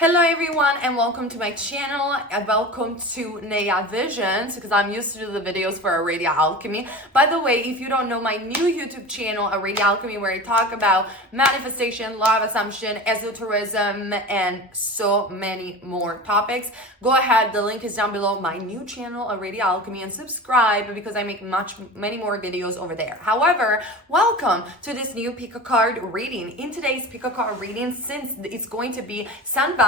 Hello everyone and welcome to my channel and welcome to Naya Visions, because I'm used to do the videos for Irradiant Alchemy. By the way, if you don't know my new YouTube channel, Irradiant Alchemy, where I talk about manifestation, law of assumption, esotericism, and so many more topics, go ahead, the link is down below, my new channel, Irradiant Alchemy, and subscribe because I make many more videos over there. However, welcome to this new pick a card reading. In today's pick a card reading, since it's going to be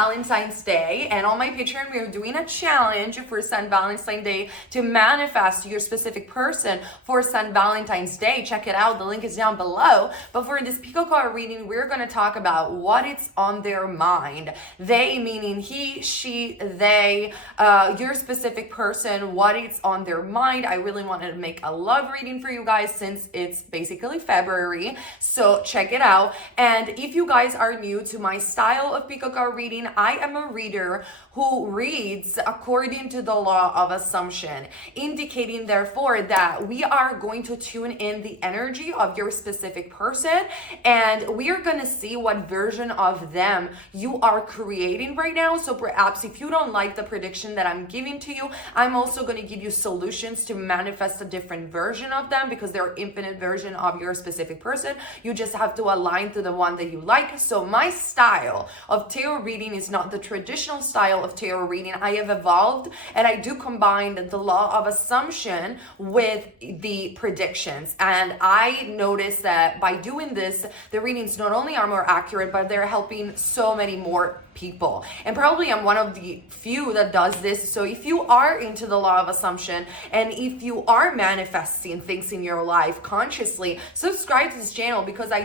Valentine's Day, and on my Patreon we're doing a challenge for Valentine's Day to manifest your specific person for Valentine's Day. Check it out, the link is down below. But for this pick a card reading, we're going to talk about what it's on their mind. They meaning he, she, they, your specific person, what it's on their mind. I really wanted to make a love reading for you guys since it's basically February, so check it out. And if you guys are new to my style of pick a card reading, I am a reader who reads according to the law of assumption, indicating therefore that we are going to tune in the energy of your specific person, and we are going to see what version of them you are creating right now. So perhaps if you don't like the prediction that I'm giving to you, I'm also going to give you solutions to manifest a different version of them, because there are infinite versions of your specific person. You just have to align to the one that you like. So my style of tarot reading is not the traditional style of tarot reading. I have evolved and I do combine the law of assumption with the predictions. And I noticed that by doing this, the readings not only are more accurate, but they're helping so many more people. And probably I'm one of the few that does this. So if you are into the law of assumption and if you are manifesting things in your life consciously, subscribe to this channel, because I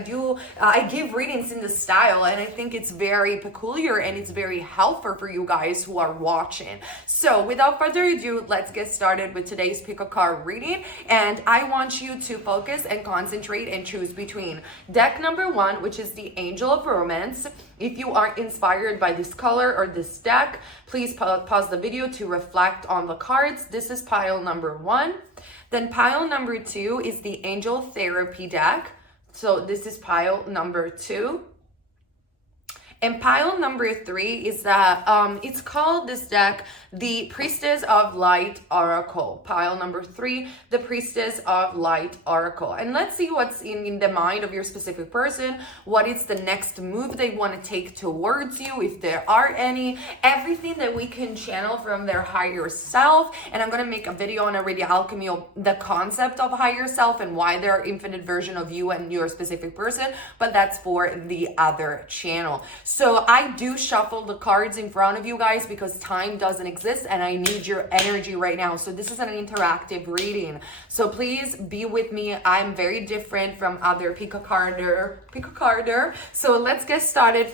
give readings in this style, and I think it's very peculiar and it's very helpful for you guys who are watching. So without further ado, let's get started with today's pick a card reading. And I want you to focus and concentrate and choose between deck number 1, which is the Angel of Romance. If you are inspired by this color or this deck, please pause the video to reflect on the cards. This is pile number 1. Then pile number 2 is the Angel Therapy deck. So this is pile number 2. And pile number 3 is that it's called, this deck, the Priestess of Light Oracle. Pile number 3, the Priestess of Light Oracle. And let's see what's in the mind of your specific person, what is the next move they want to take towards you, if there are any, everything that we can channel from their higher self. And I'm going to make a video on Irradiant Alchemy of the concept of higher self and why there are infinite versions of you and your specific person, but that's for the other channel. So I do shuffle the cards in front of you guys because time doesn't exist and I need your energy right now. So this is an interactive reading. So please be with me. I'm very different from other pick-a-carder. So let's get started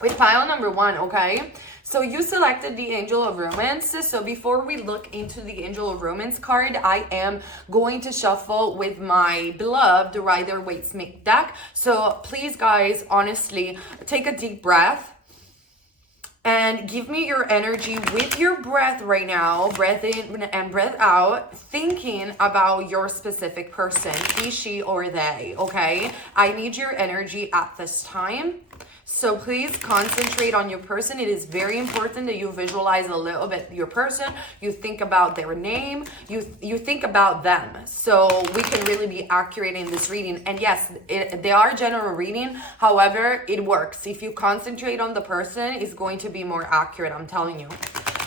with pile number 1, okay? So you selected the Angel of Romance. So before we look into the Angel of Romance card, I am going to shuffle with my beloved Rider-Waite-Smith deck. So please, guys, honestly, take a deep breath and give me your energy with your breath right now. Breath in and breath out, thinking about your specific person, he, she, or they, okay? I need your energy at this time. So please concentrate on your person. It is very important that you visualize a little bit your person. You think about their name. You think about them. So we can really be accurate in this reading. And yes, they are general reading. However, it works. If you concentrate on the person, it's going to be more accurate, I'm telling you.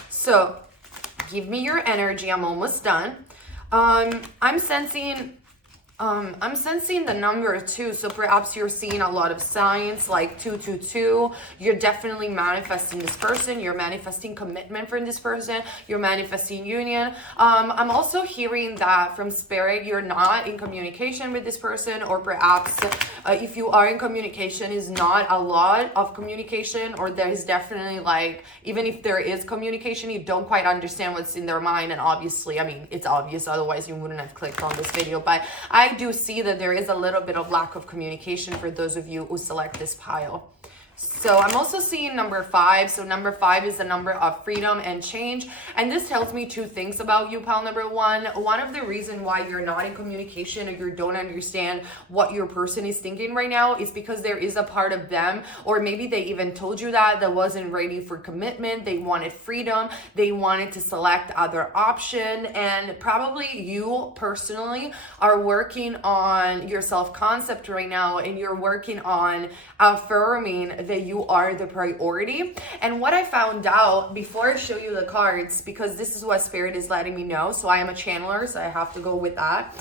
So give me your energy. I'm almost done. I'm sensing the number 2, so perhaps you're seeing a lot of signs like 222. You're definitely manifesting this person. You're manifesting commitment from this person. You're manifesting union. I'm also hearing that from Spirit, you're not in communication with this person, or perhaps if you are in communication, is not a lot of communication, or there's definitely, like, even if there is communication, you don't quite understand what's in their mind. And obviously, I mean, it's obvious, otherwise you wouldn't have clicked on this video, but I do see that there is a little bit of lack of communication for those of you who select this pile. So I'm also seeing number 5. So number 5 is the number of freedom and change. And this tells me 2 things about you, pal number 1. One of the reasons why you're not in communication or you don't understand what your person is thinking right now is because there is a part of them, or maybe they even told you that wasn't ready for commitment. They wanted freedom. They wanted to select other option. And probably you personally are working on your self-concept right now, and you're working on affirming that you are the priority. And what I found out before I show you the cards, because this is what Spirit is letting me know, so I am a channeler, so I have to go with that.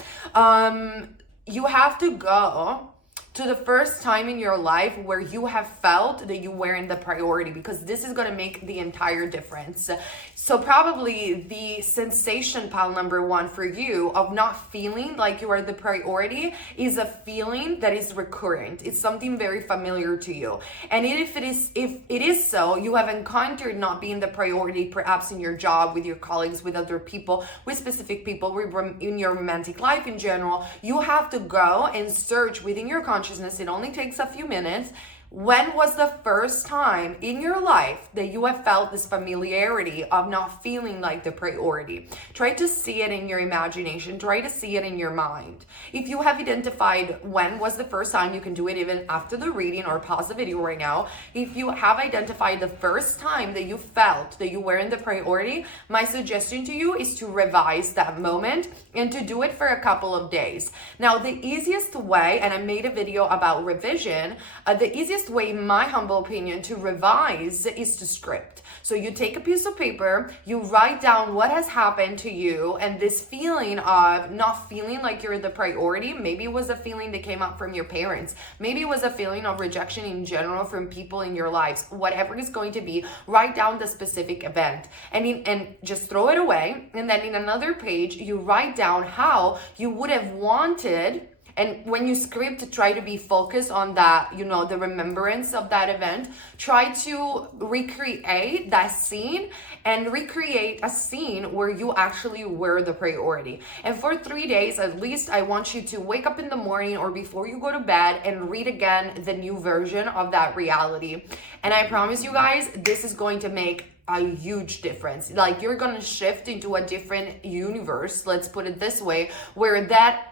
You have to go to the first time in your life where you have felt that you weren't the priority, because this is going to make the entire difference. So probably the sensation, pal number 1, for you of not feeling like you are the priority is a feeling that is recurrent. It's something very familiar to you. And if it is so, you have encountered not being the priority, perhaps in your job, with your colleagues, with other people, with specific people, in your romantic life in general. You have to go and search within your consciousness. It only takes a few minutes. When was the first time in your life that you have felt this familiarity of not feeling like the priority? Try to see it in your imagination. Try to see it in your mind. If you have identified when was the first time, you can do it even after the reading, or pause the video right now. If you have identified the first time that you felt that you weren't the priority, my suggestion to you is to revise that moment and to do it for a couple of days. Now, the easiest way, and I made a video about revision, the easiest way, in my humble opinion, to revise is to script. So you take a piece of paper, you write down what has happened to you, and this feeling of not feeling like you're the priority. Maybe it was a feeling that came up from your parents. Maybe it was a feeling of rejection in general from people in your lives. Whatever it's going to be, write down the specific event and just throw it away. And then in another page, you write down how you would have wanted. And when you script, try to be focused on that, the remembrance of that event. Try to recreate that scene and recreate a scene where you actually were the priority. And for 3 days, at least, I want you to wake up in the morning or before you go to bed and read again the new version of that reality. And I promise you guys, this is going to make a huge difference. Like, you're going to shift into a different universe, let's put it this way, where that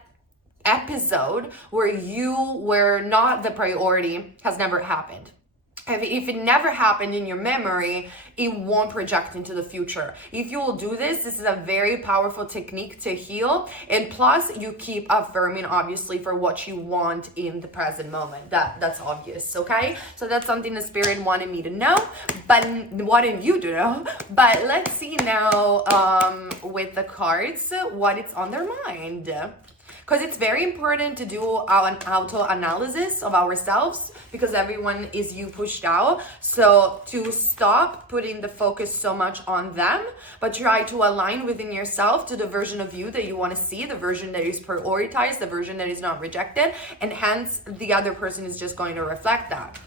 episode where you were not the priority has never happened. If it never happened in your memory, it won't project into the future. If you will do this, this is a very powerful technique to heal. And plus, you keep affirming, obviously, for what you want in the present moment. That's obvious, okay? So that's something the Spirit wanted me to know, but wanted you to know. But let's see now with the cards what it's on their mind. Because it's very important to do an auto-analysis of ourselves, because everyone is you pushed out. So to stop putting the focus so much on them, but try to align within yourself to the version of you that you want to see, the version that is prioritized, the version that is not rejected. And hence, the other person is just going to reflect that,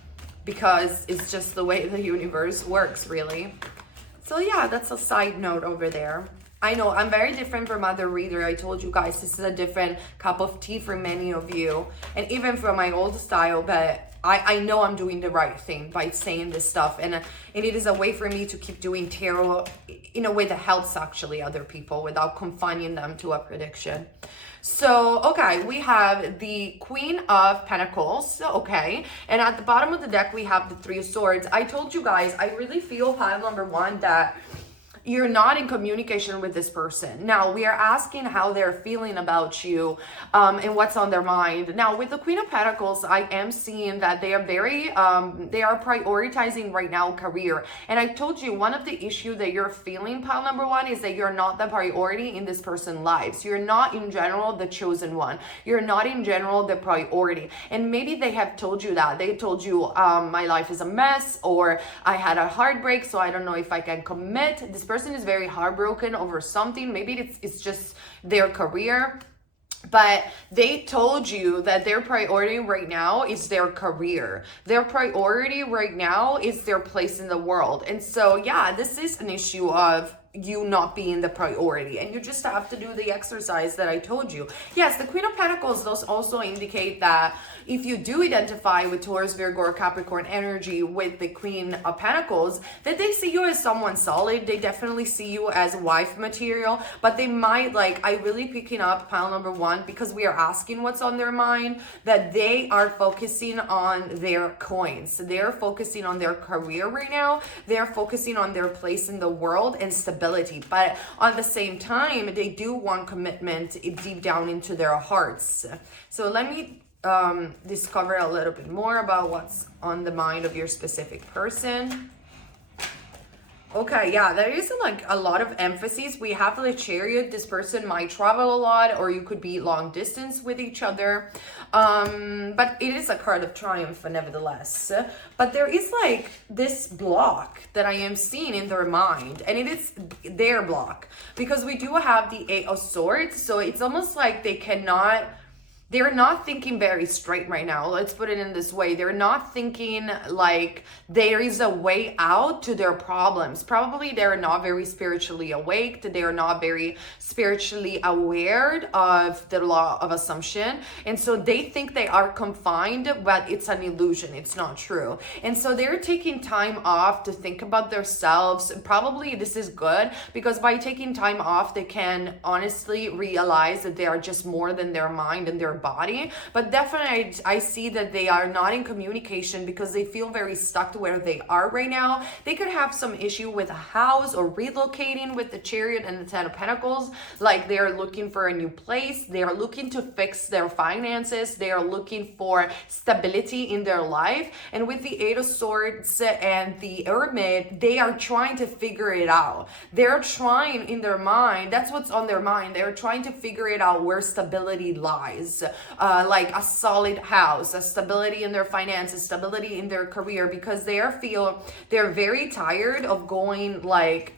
because it's just the way the universe works, really. So yeah, that's a side note over there. I know I'm very different from other reader. I told you guys this is a different cup of tea for many of you, and even from my old style, but I know I'm doing the right thing by saying this stuff, and it is a way for me to keep doing tarot in a way that helps actually other people without confining them to a prediction. So, okay, we have the Queen of Pentacles, okay, and at the bottom of the deck, we have the Three of Swords. I told you guys, I really feel, pile number 1, that you're not in communication with this person. Now, we are asking how they're feeling about you and what's on their mind. Now, with the Queen of Pentacles, I am seeing that they are very, they are prioritizing right now career. And I told you, one of the issues that you're feeling, pile number 1, is that you're not the priority in this person's lives. You're not in general the chosen one. You're not in general the priority. And maybe they have told you that. They told you, my life is a mess, or I had a heartbreak, so I don't know if I can commit. This person is very heartbroken over something. Maybe it's just their career, but they told you that their priority right now is their career. Their priority right now is their place in the world. And so, yeah, this is an issue of you not being the priority, and you just have to do the exercise that I told you. Yes, the Queen of Pentacles does also indicate that if you do identify with Taurus, Virgo, or Capricorn energy with the Queen of Pentacles, that they see you as someone solid. They definitely see you as wife material, but they might, like, I really picking up pile number 1 because we are asking what's on their mind, that they are focusing on their coins. They're focusing on their career right now. They're focusing on their place in the world and stability, but at the same time, they do want commitment deep down into their hearts. So let me discover a little bit more about what's on the mind of your specific person. Okay, yeah, there is like a lot of emphasis. We have the Chariot. This person might travel a lot, or you could be long distance with each other. But it is a card of triumph nevertheless. But there is like this block that I am seeing in their mind, and it is their block, because we do have the 8 of Swords. So it's almost like they're not thinking very straight right now. Let's put it in this way. They're not thinking like there is a way out to their problems. Probably they're not very spiritually awake. They're not very spiritually aware of the law of assumption. And so they think they are confined, but it's an illusion. It's not true. And so they're taking time off to think about themselves. Probably this is good, because by taking time off, they can honestly realize that they are just more than their mind and their body. But definitely I see that they are not in communication because they feel very stuck to where they are right now. They could have some issue with a house or relocating with the Chariot and the 10 of Pentacles. Like they are looking for a new place. They are looking to fix their finances. They are looking for stability in their life. And with the 8 of Swords and the Hermit, they are trying to figure it out. They're trying in their mind. That's what's on their mind. They're trying to figure it out where stability lies. Like a solid house, a stability in their finances, stability in their career, because they're very tired of going like,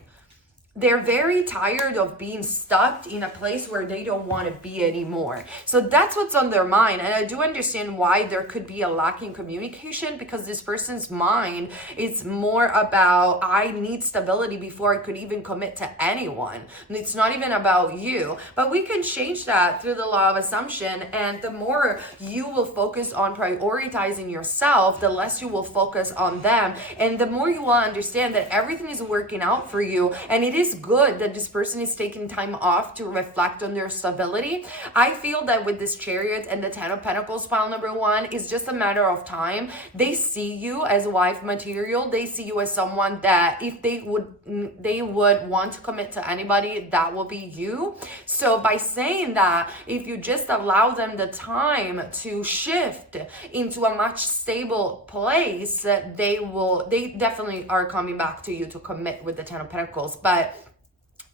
they're very tired of being stuck in a place where they don't want to be anymore. So that's what's on their mind. And I do understand why there could be a lack in communication, because this person's mind is more about, I need stability before I could even commit to anyone. And it's not even about you. But we can change that through the law of assumption. And the more you will focus on prioritizing yourself, the less you will focus on them. And the more you will understand that everything is working out for you. And it is good that this person is taking time off to reflect on their stability. I feel that with this Chariot and the 10 of Pentacles pile number 1, it's just a matter of time. They see you as wife material. They see you as someone that if they would want to commit to anybody, that will be you. So by saying that, if you just allow them the time to shift into a much stable place, they definitely are coming back to you to commit with the 10 of Pentacles. But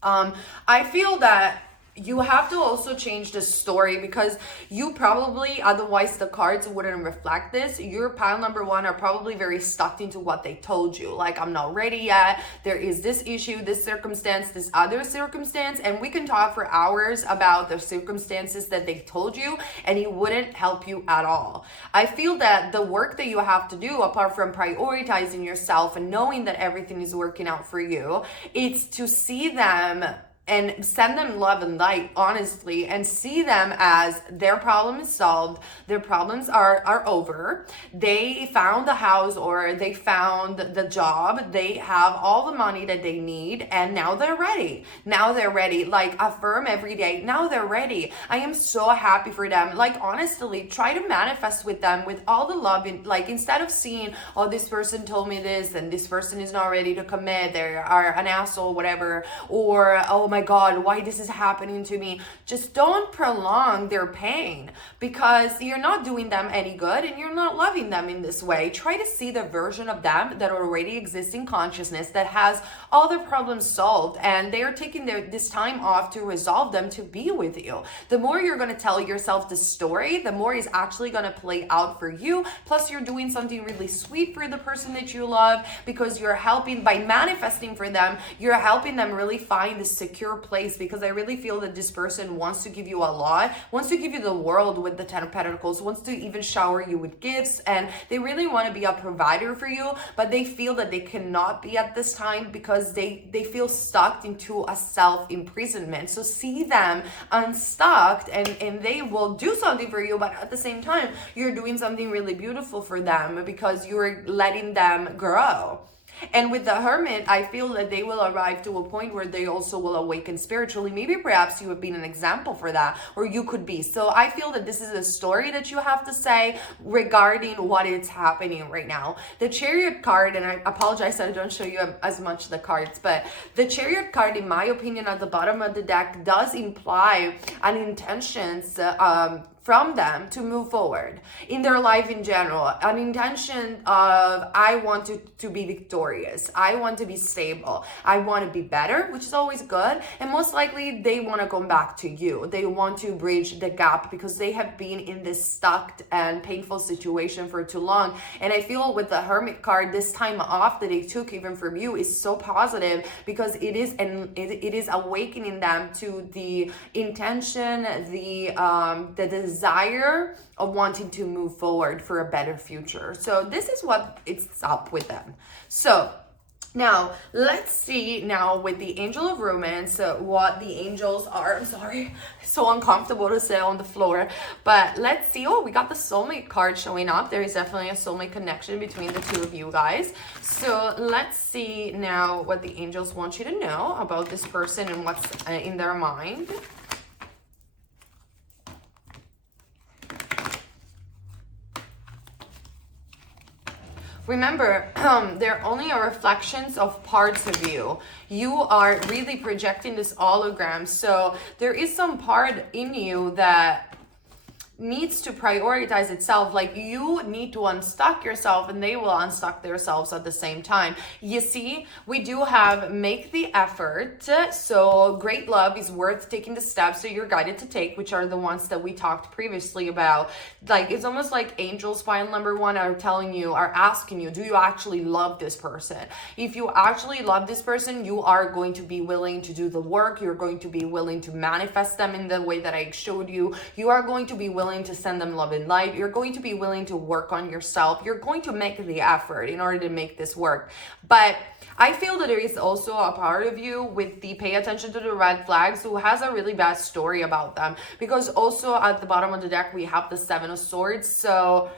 I feel that you have to also change the story, because you probably, otherwise the cards wouldn't reflect this. Your pile number 1 are probably very stuck into what they told you. Like, I'm not ready yet. There is this issue, this circumstance, this other circumstance. And we can talk for hours about the circumstances that they told you, and it wouldn't help you at all. I feel that the work that you have to do, apart from prioritizing yourself and knowing that everything is working out for you, it's to see them and send them love and light, honestly, and see them as their problem is solved. Their problems are over. They found the house, or they found the job. They have all the money that they need, and now they're ready. Now they're ready. Like, affirm every day. Now they're ready. I am so happy for them. Like, honestly, try to manifest with them with all the love. Like, instead of seeing, oh, this person told me this, and this person is not ready to commit, they are an asshole, whatever, or, oh my God, why this is happening to me. Just don't prolong their pain, because you're not doing them any good and you're not loving them in this way. Try to see the version of them that already exists in consciousness, that has all their problems solved, and they are taking this time off to resolve them, to be with you. The more you're going to tell yourself the story, the more it's actually going to play out for you. Plus, you're doing something really sweet for the person that you love, because you're helping, by manifesting for them, you're helping them really find the security secure place, because I really feel that this person wants to give you a lot, wants to give you the world with the 10 of Pentacles, wants to even shower you with gifts, and they really want to be a provider for you, but they feel that they cannot be at this time because they feel stuck into a self-imprisonment. So see them unstuck, and they will do something for you, but at the same time, you're doing something really beautiful for them because you're letting them grow. And with the Hermit, I feel that they will arrive to a point where they also will awaken spiritually. Maybe perhaps you have been an example for that, or you could be. So I feel that this is a story that you have to say regarding what is happening right now. The Chariot card, and I apologize that I don't show you as much the cards, but the Chariot card, in my opinion, at the bottom of the deck does imply an intentions from them to move forward in their life in general. An intention of, I want to be victorious. I want to be stable. I want to be better, which is always good. And most likely they want to come back to you. They want to bridge the gap because they have been in this stuck and painful situation for too long. And I feel with the Hermit card, this time off that they took even from you is so positive, because it is awakening them to the intention, the desire of wanting to move forward for a better future. So this is what it's up with them. So now let's see now with the Angel of Romance what the angels are. I'm sorry, it's so uncomfortable to sit on the floor, but let's see. Oh, we got the soulmate card showing up. There is definitely a soulmate connection between the two of you guys. So let's see now what the angels want you to know about this person and what's in their mind. Remember, they're only reflections of parts of you. You are really projecting this hologram. So there is some part in you that needs to prioritize itself. Like, you need to unstuck yourself and they will unstuck themselves at the same time. You see, we do have make the effort. So great love is worth taking the steps that you're guided to take, which are the ones that we talked previously about. Like, it's almost like angels file number one are telling you, are asking you, do you actually love this person? If you actually love this person, you are going to be willing to do the work. You're going to be willing to manifest them in the way that I showed you. You are going to be willing to send them love and light. You're going to be willing to work on yourself. You're going to make the effort in order to make this work. But I feel that there is also a part of you with the pay attention to the red flags who has a really bad story about them, because also at the bottom of the deck we have the Seven of Swords. So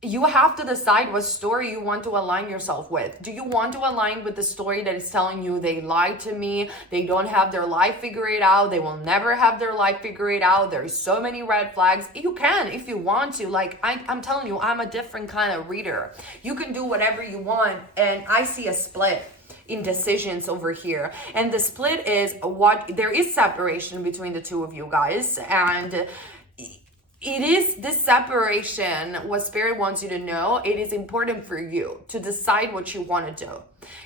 you have to decide what story you want to align yourself with. Do you want to align with the story that is telling you they lied to me, they don't have their life figured out, they will never have their life figured out, there's so many red flags? You can if you want to. Like, I'm telling you, I'm a different kind of reader. You can do whatever you want, and I see a split in decisions over here. And the split is what there is separation between the two of you guys, and it is this separation, what Spirit wants you to know, it is important for you to decide what you want to do.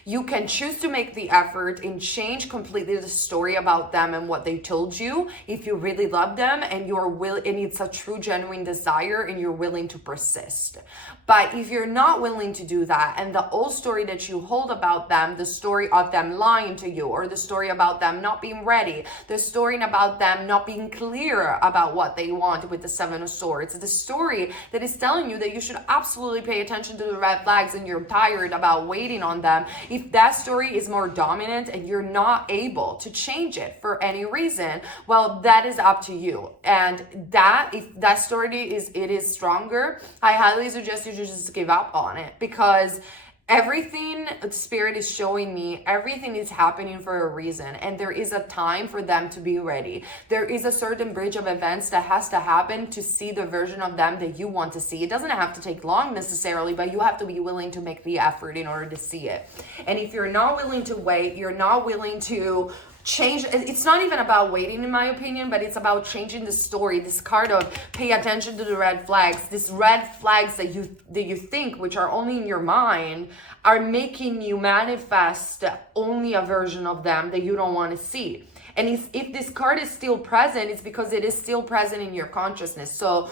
You can choose to make the effort and change completely the story about them and what they told you if you really love them and and it's a true genuine desire and you're willing to persist. But if you're not willing to do that, and the old story that you hold about them, the story of them lying to you, or the story about them not being ready, the story about them not being clear about what they want with the Seven of Swords, the story that is telling you that you should absolutely pay attention to the red flags and you're tired about waiting on them, if that story is more dominant and you're not able to change it for any reason, well, that is up to you. And that, if that story is stronger, I highly suggest you just give up on it, because everything Spirit is showing me, everything is happening for a reason, and there is a time for them to be ready. There is a certain bridge of events that has to happen to see the version of them that you want to see. It doesn't have to take long necessarily, but you have to be willing to make the effort in order to see it. And if you're not willing to wait, you're not willing to change. It's not even about waiting, in my opinion, but it's about changing the story. This card of pay attention to the red flags, these red flags that you think, which are only in your mind, are making you manifest only a version of them that you don't want to see. And if this card is still present, it's because it is still present in your consciousness. So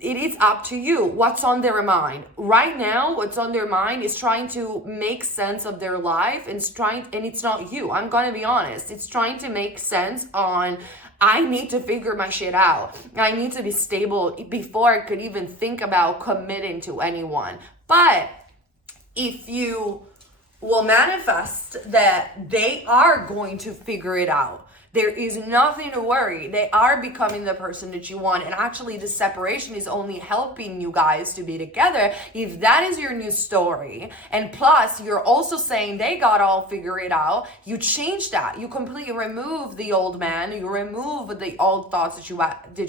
it is up to you what's on their mind right now. What's on their mind is trying to make sense of their life, and it's not you. I'm gonna be honest, it's trying to make sense on, I need to figure my shit out. I need to be stable before I could even think about committing to anyone. But if you will manifest that they are going to figure it out, there is nothing to worry. They are becoming the person that you want. And actually, the separation is only helping you guys to be together. If that is your new story, and plus you're also saying they got all figured it out, you change that. You completely remove the old man. You remove the old thoughts that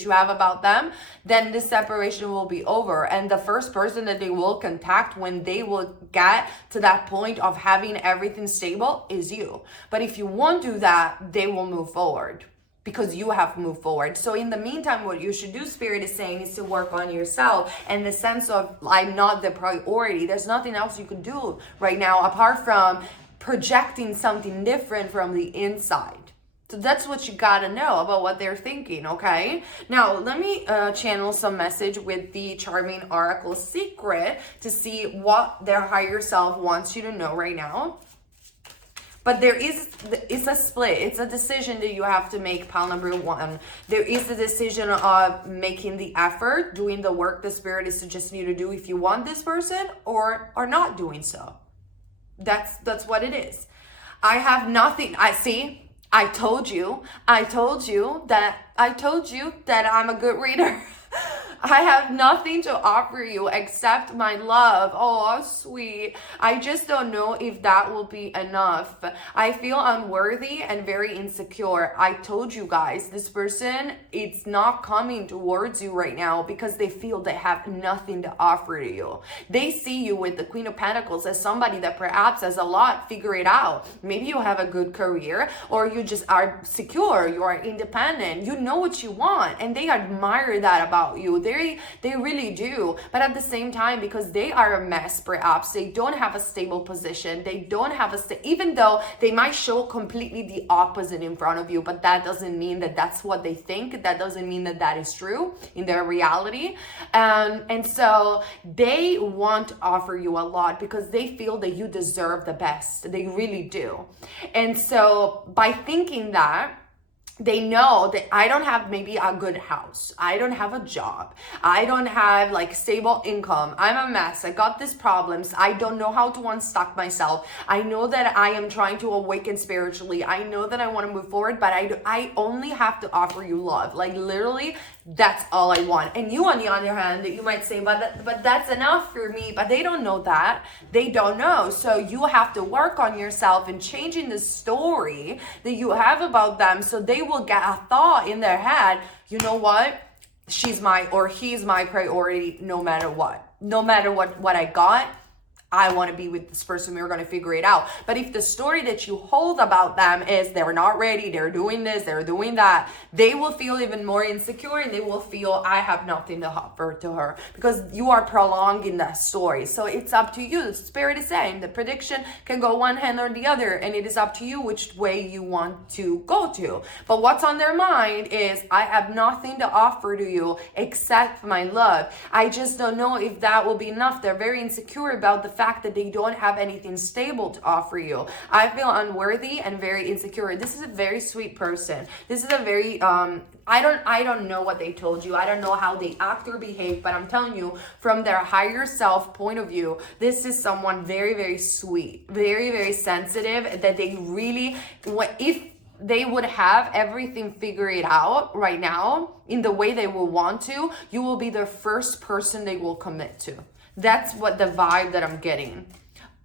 you have about them. Then the separation will be over. And the first person that they will contact when they will get to that point of having everything stable is you. But if you won't do that, they will move forward because you have moved forward. So in the meantime, what you should do, Spirit is saying, is to work on yourself, and the sense of, I'm not the priority. There's nothing else you can do right now apart from projecting something different from the inside. So that's what you gotta know about what they're thinking, okay? Now, let me channel some message with the Charming Oracle Secret to see what their higher self wants you to know right now. But it's a split. It's a decision that you have to make, pile number one. There is the decision of making the effort, doing the work the Spirit is suggesting you to do if you want this person, or not doing so. That's what it is. I have nothing. I told you that I'm a good reader. I have nothing to offer you except my love. Oh, sweet. I just don't know if that will be enough. I feel unworthy and very insecure. I told you guys, this person, it's not coming towards you right now because they feel they have nothing to offer to you. They see you with the Queen of Pentacles as somebody that perhaps has a lot figured out. Maybe you have a good career, or you just are secure, you are independent, you know what you want, and they admire that about you. They really do. But at the same time, because they are a mess, perhaps they don't have a stable position. They don't have even though they might show completely the opposite in front of you, but that doesn't mean that that's what they think. That doesn't mean that that is true in their reality. And so they want to offer you a lot because they feel that you deserve the best. They really do. And so by thinking that, they know that I don't have maybe a good house. I don't have a job. I don't have like stable income. I'm a mess. I got these problems. I don't know how to unstuck myself. I know that I am trying to awaken spiritually. I know that I want to move forward, but I only have to offer you love. Like literally, that's all I want. And you, on the other hand, you might say, but that's enough for me. But they don't know that. They don't know. So you have to work on yourself and changing the story that you have about them, so they will get a thought in their head, you know what? She's my, or he's my priority no matter what. No matter what I got, I want to be with this person. We're going to figure it out. But if the story that you hold about them is they're not ready, they're doing this, they're doing that, they will feel even more insecure, and they will feel, I have nothing to offer to her, because you are prolonging that story. So it's up to you. The Spirit is saying the prediction can go one hand or the other, and it is up to you which way you want to go to. But what's on their mind is, I have nothing to offer to you except my love. I just don't know if that will be enough. They're very insecure about the fact that they don't have anything stable to offer you. I feel unworthy and very insecure. This is a very sweet person. This is a very I don't know what they told you. I don't know how they act or behave, but I'm telling you, from their higher self point of view, this is someone very, very sweet, very, very sensitive, that they really, if they would have everything figured out right now in the way they will want to, you will be the first person they will commit to. That's what the vibe that I'm getting.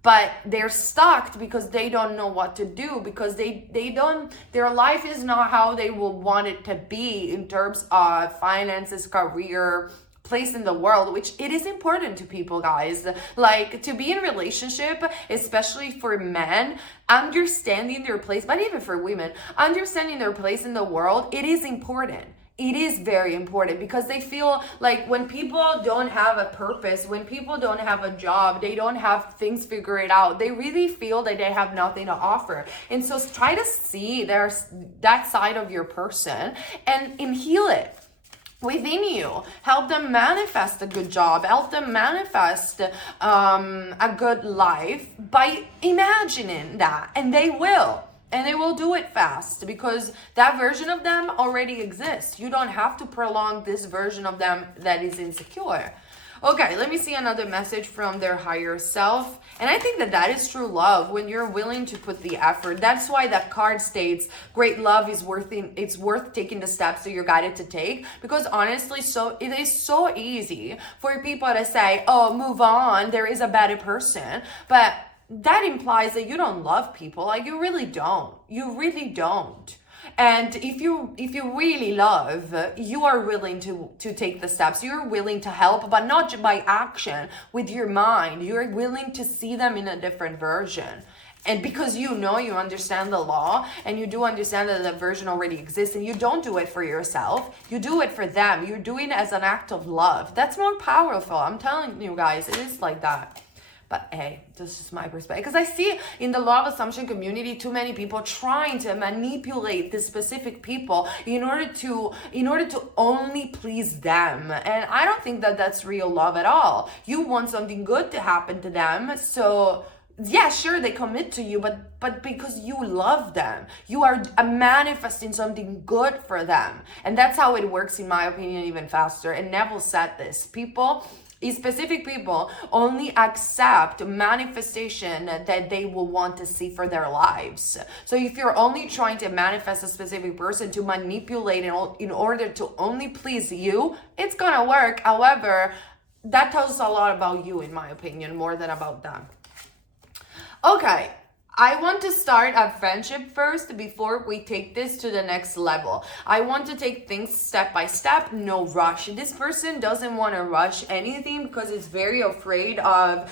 But they're stuck because they don't know what to do, because they don't, their life is not how they will want it to be in terms of finances, career, place in the world, which it is important to people, guys. Like, to be in a relationship, especially for men, understanding their place, but even for women, understanding their place in the world, it is important. It is very important, because they feel like when people don't have a purpose, when people don't have a job, they don't have things figured out, they really feel that they have nothing to offer. And so try to see that side of your person and heal it. within you. Help them manifest a good job. Help them manifest a good life by imagining that. And they will. And they will do it fast because that version of them already exists. You don't have to prolong this version of them that is insecure. Okay, let me see another message from their higher self. And I think that that is true love when you're willing to put the effort. That's why that card states great love is it's worth taking the steps that you're guided to take. Because honestly, it is so easy for people to say, oh, move on, there is a better person. But that implies that you don't love people. Like, you really don't. You really don't. And if you really love, you are willing to take the steps. You're willing to help, but not by action, with your mind. You're willing to see them in a different version. And because you understand the law, and you do understand that the version already exists, and you don't do it for yourself, you do it for them. You're doing it as an act of love. That's more powerful. I'm telling you guys, it is like that. But hey, this is my perspective. Because I see in the law of assumption community too many people trying to manipulate this specific people in order to only please them. And I don't think that that's real love at all. You want something good to happen to them. So yeah, sure, they commit to you, but because you love them, you are manifesting something good for them. And that's how it works, in my opinion, even faster. And Neville said this. Specific people only accept manifestation that they will want to see for their lives. So if you're only trying to manifest a specific person to manipulate in order to only please you, it's gonna work. However, that tells us a lot about you, in my opinion, more than about them. Okay, I want to start a friendship first before we take this to the next level. I want to take things step by step, no rush. This person doesn't want to rush anything because it's very afraid of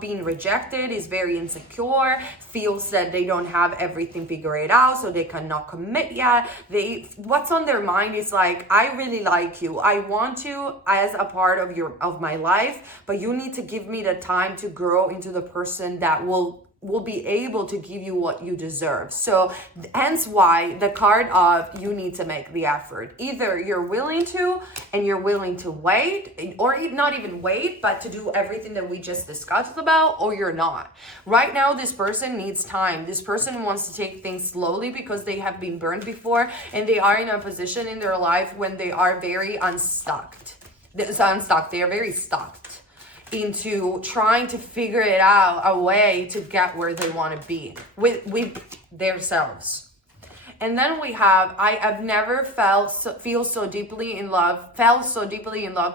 being rejected, is very insecure, feels that they don't have everything figured out, so they cannot commit yet. What's on their mind is like, I really like you. I want you as a part of my life, but you need to give me the time to grow into the person that will be able to give you what you deserve. So hence why the card of you need to make the effort. Either you're willing to, and you're willing to wait, or not even wait, but to do everything that we just discussed about, or you're not. Right now, this person needs time. This person wants to take things slowly because they have been burned before, and they are in a position in their life when they are very unstuck. They are very stuck into trying to figure it out, a way to get where they want to be with themselves. And then we have, I have never felt so deeply in love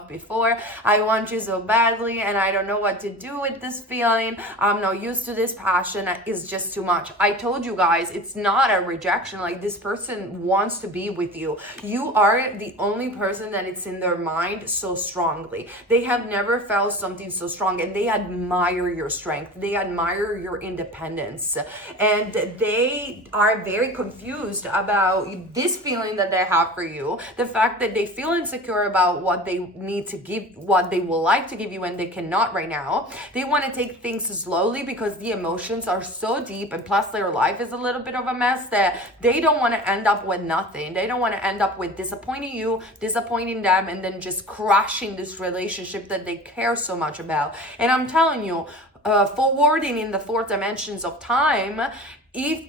before. I want you so badly, and I don't know what to do with this feeling. I'm not used to this passion. It's just too much. I told you guys, it's not a rejection. Like, this person wants to be with you. You are the only person that it's in their mind so strongly. They have never felt something so strong, and they admire your strength. They admire your independence, and they are very confused about this feeling that they have for you, the fact that they feel insecure about what they need to give, what they will like to give you, and they cannot right now. They want to take things slowly because the emotions are so deep, and plus their life is a little bit of a mess, that they don't want to end up with nothing. They don't want to end up with disappointing you, disappointing them, and then just crushing this relationship that they care so much about. And I'm telling you, forwarding in the fourth dimensions of time,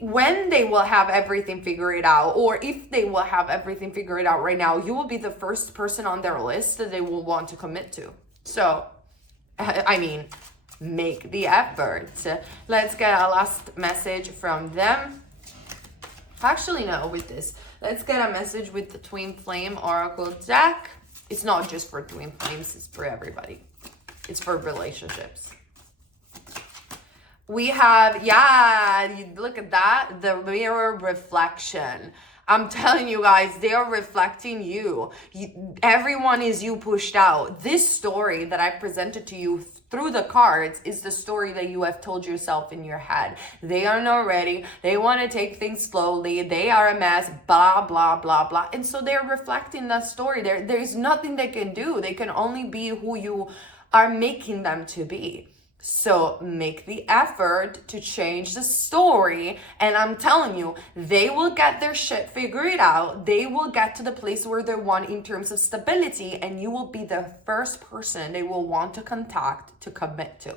when they will have everything figured out, or if they will have everything figured out right now, you will be the first person on their list that they will want to commit to. So, I mean, make the effort. Let's get a last message from them. Actually, no, with this, let's get a message with the Twin Flame Oracle deck. It's not just for Twin Flames, it's for everybody. It's for relationships. We have, look at that, the mirror reflection. I'm telling you guys, they are reflecting you. Everyone is you pushed out. This story that I presented to you through the cards is the story that you have told yourself in your head. They are not ready. They want to take things slowly. They are a mess, blah, blah, blah, blah. And so they're reflecting that story. There's nothing they can do. They can only be who you are making them to be. So make the effort to change the story. And I'm telling you, they will get their shit figured out. They will get to the place where they want in terms of stability. And you will be the first person they will want to contact to commit to.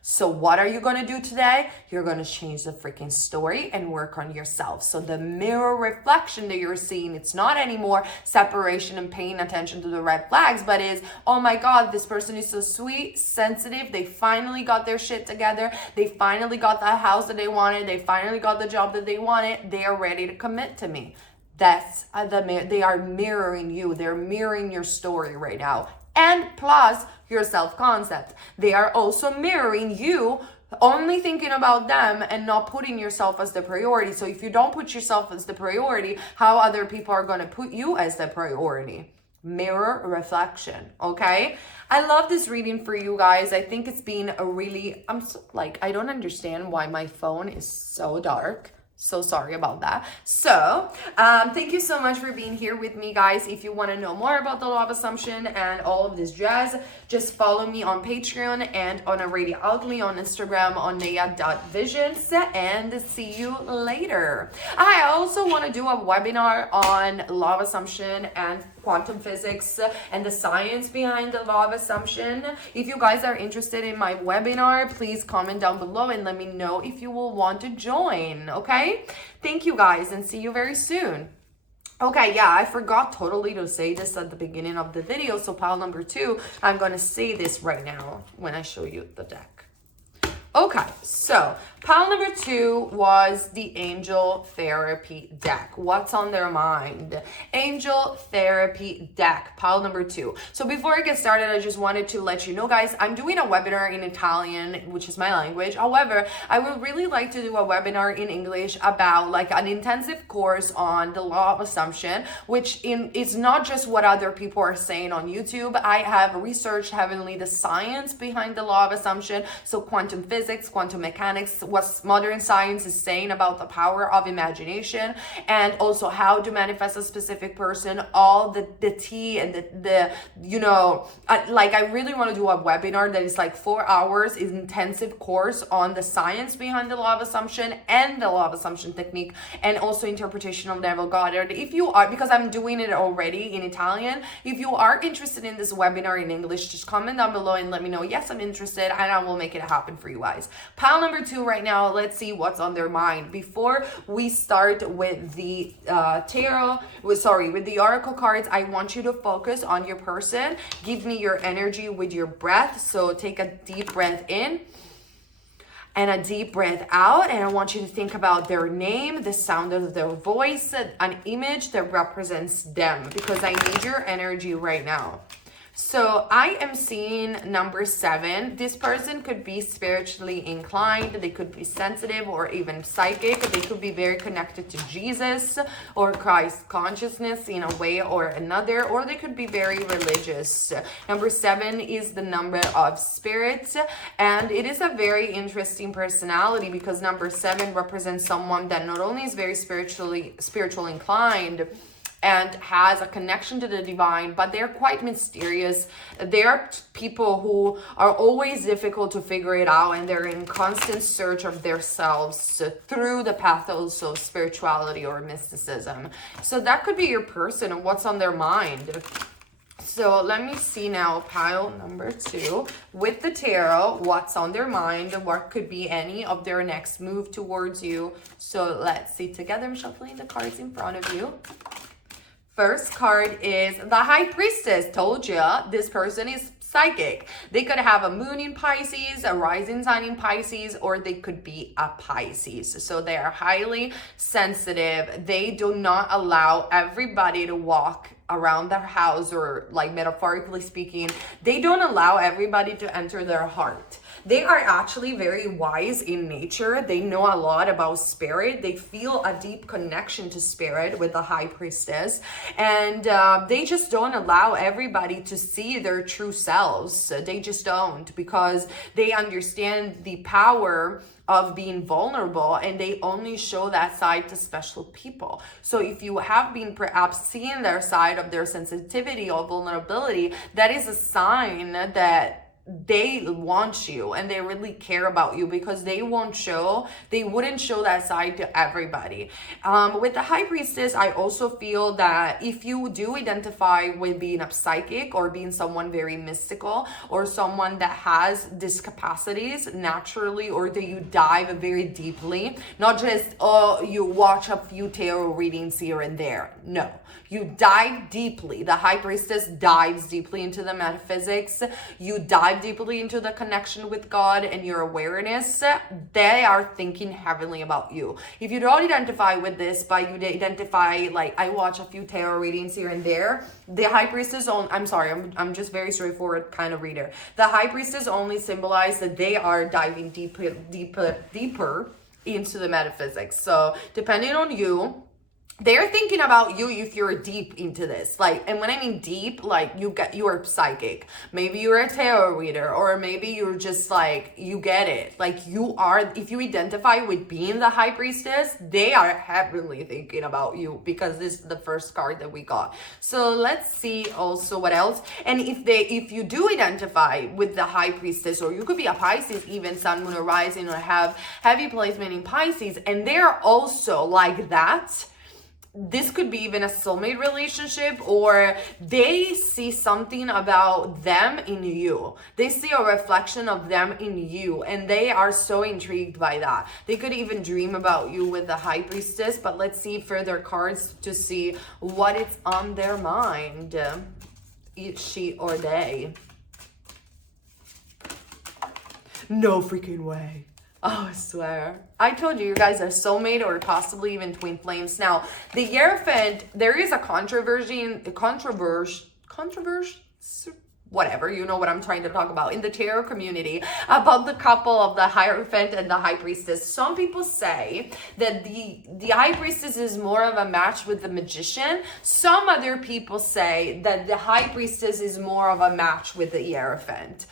So what are you going to do today? You're going to change the freaking story and work on yourself. So the mirror reflection that you're seeing, it's not anymore separation and paying attention to the red flags, but is, oh my God, this person is so sweet, sensitive. They finally got their shit together. They finally got that house that they wanted. They finally got the job that they wanted. They are ready to commit to me. That's they are mirroring you. They're mirroring your story right now. And plus your self-concept. They are also mirroring you, only thinking about them and not putting yourself as the priority. So if you don't put yourself as the priority, how other people are going to put you as the priority? Mirror reflection. Okay, I love this reading for you guys. I think it's been a really, I don't understand why my phone is so dark. So sorry about that. So thank you so much for being here with me, guys. If you want to know more about the law of assumption and all of this jazz, just follow me on Patreon and on Radio Alchemy on Instagram on nea.visions, and see you later. I also want to do a webinar on law of assumption and quantum physics and the science behind the law of assumption. If you guys are interested in my webinar, please comment down below and let me know if you will want to join. Okay, thank you guys, and see you very soon. Okay, yeah, I forgot totally to say this at the beginning of the video. So pile number 2, I'm going to say this right now when I show you the deck. Okay, so pile number 2 was the Angel Therapy deck. What's on their mind? Angel Therapy deck, pile number 2. So before I get started, I just wanted to let you know, guys, I'm doing a webinar in Italian, which is my language. However, I would really like to do a webinar in English about like an intensive course on the law of assumption, which is not just what other people are saying on YouTube. I have researched heavily the science behind the law of assumption. So quantum physics, quantum mechanics, what modern science is saying about the power of imagination, and also how to manifest a specific person, all the tea and the you know, I really want to do a webinar that is like 4 hours, is intensive course on the science behind the law of assumption and the law of assumption technique, and also interpretation of Neville Goddard. If you are, because I'm doing it already in Italian, if you are interested in this webinar in English, just comment down below and let me know, yes, I'm interested, and I will make it happen for you guys. Pile number 2 right now, let's see what's on their mind. Before we start with the with the oracle cards, I want you to focus on your person. Give me your energy with your breath. So take a deep breath in and a deep breath out, and I want you to think about their name, the sound of their voice, an image that represents them, because I need your energy right now. So I am seeing number 7. This person could be spiritually inclined. They could be sensitive or even psychic. They could be very connected to Jesus or Christ consciousness in a way or another, or they could be very religious. Number 7 is the number of spirit, and it is a very interesting personality because number 7 represents someone that not only is very spiritual inclined and has a connection to the divine, but they're quite mysterious. They're people who are always difficult to figure it out, and they're in constant search of themselves through the path also of spirituality or mysticism. So that could be your person and what's on their mind. So let me see now, pile number 2 with the tarot, what's on their mind, what could be any of their next move towards you. So let's see together. I'm shuffling the cards in front of you. First card is the High Priestess. Told you, this person is psychic. They could have a moon in Pisces, a rising sign in Pisces, or they could be a Pisces. So they are highly sensitive. They do not allow everybody to walk around their house, or like metaphorically speaking, they don't allow everybody to enter their heart. They are actually very wise in nature. They know a lot about spirit. They feel a deep connection to spirit with the High Priestess. And they just don't allow everybody to see their true selves. They just don't, because they understand the power of being vulnerable, and they only show that side to special people. So if you have been perhaps seeing their side of their sensitivity or vulnerability, that is a sign that they want you and they really care about you, because they wouldn't show that side to everybody. With the High Priestess, I also feel that if you do identify with being a psychic or being someone very mystical, or someone that has these capacities naturally, or that you dive very deeply, not just, oh, you watch a few tarot readings here and there. No, you dive deeply. The High Priestess dives deeply into the metaphysics. You dive deeply into the connection with God and your awareness. They are thinking heavily about you. If you don't identify with this, but you identify, like, I watch a few tarot readings here and there, the High Priestess, I'm just very straightforward kind of reader. The High Priestess only symbolize that they are diving deeper into the metaphysics. So depending on you, they're thinking about you if you're deep into this. Like, and when I mean deep, like you're psychic. Maybe you're a tarot reader, or maybe you're just like, you get it. Like, you are, if you identify with being the High Priestess, they are heavily thinking about you, because this is the first card that we got. So let's see also what else. And if you do identify with the High Priestess, or you could be a Pisces, even Sun, Moon, or Rising, or have heavy placement in Pisces, and they're also like that, this could be even a soulmate relationship, or they see something about them in you. They see a reflection of them in you, and they are so intrigued by that. They could even dream about you with the High Priestess, but let's see further cards to see what is on their mind, she or they. No freaking way. Oh, I swear. I told you, you guys are soulmate, or possibly even twin flames. Now, the Hierophant, there is a controversy, whatever, you know what I'm trying to talk about, in the tarot community, about the couple of the Hierophant and the High Priestess. Some people say that the High Priestess is more of a match with the Magician. Some other people say that the High Priestess is more of a match with the Hierophant.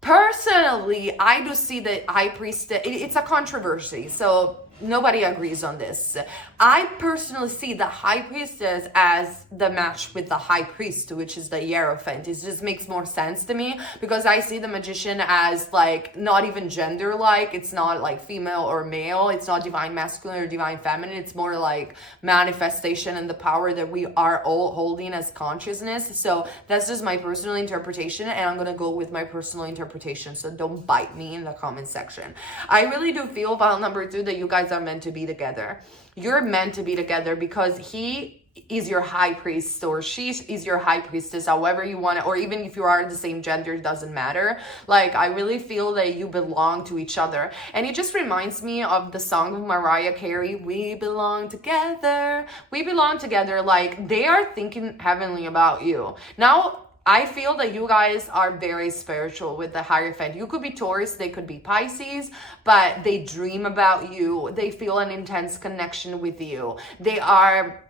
Personally, I do see the High Priestess, it's a controversy, so nobody agrees on this. I personally see the High Priestess as the match with the High Priest, which is the Hierophant. It just makes more sense to me, because I see the Magician as, like, not even gender-like. It's not like female or male. It's not divine masculine or divine feminine. It's more like manifestation and the power that we are all holding as consciousness. So that's just my personal interpretation, and I'm gonna go with my personal interpretation, so don't bite me in the comment section. I really do feel, file number 2, that you guys are meant to be together. You're meant to be together, because he is your High Priest, or she is your High Priestess, however you want it, or even if you are the same gender, it doesn't matter. Like, I really feel that you belong to each other. And it just reminds me of the song of Mariah Carey, We Belong Together. We belong together. Like, they are thinking heavenly about you. Now, I feel that you guys are very spiritual with the Hierophant. You could be Taurus, they could be Pisces, but they dream about you. They feel an intense connection with you. They are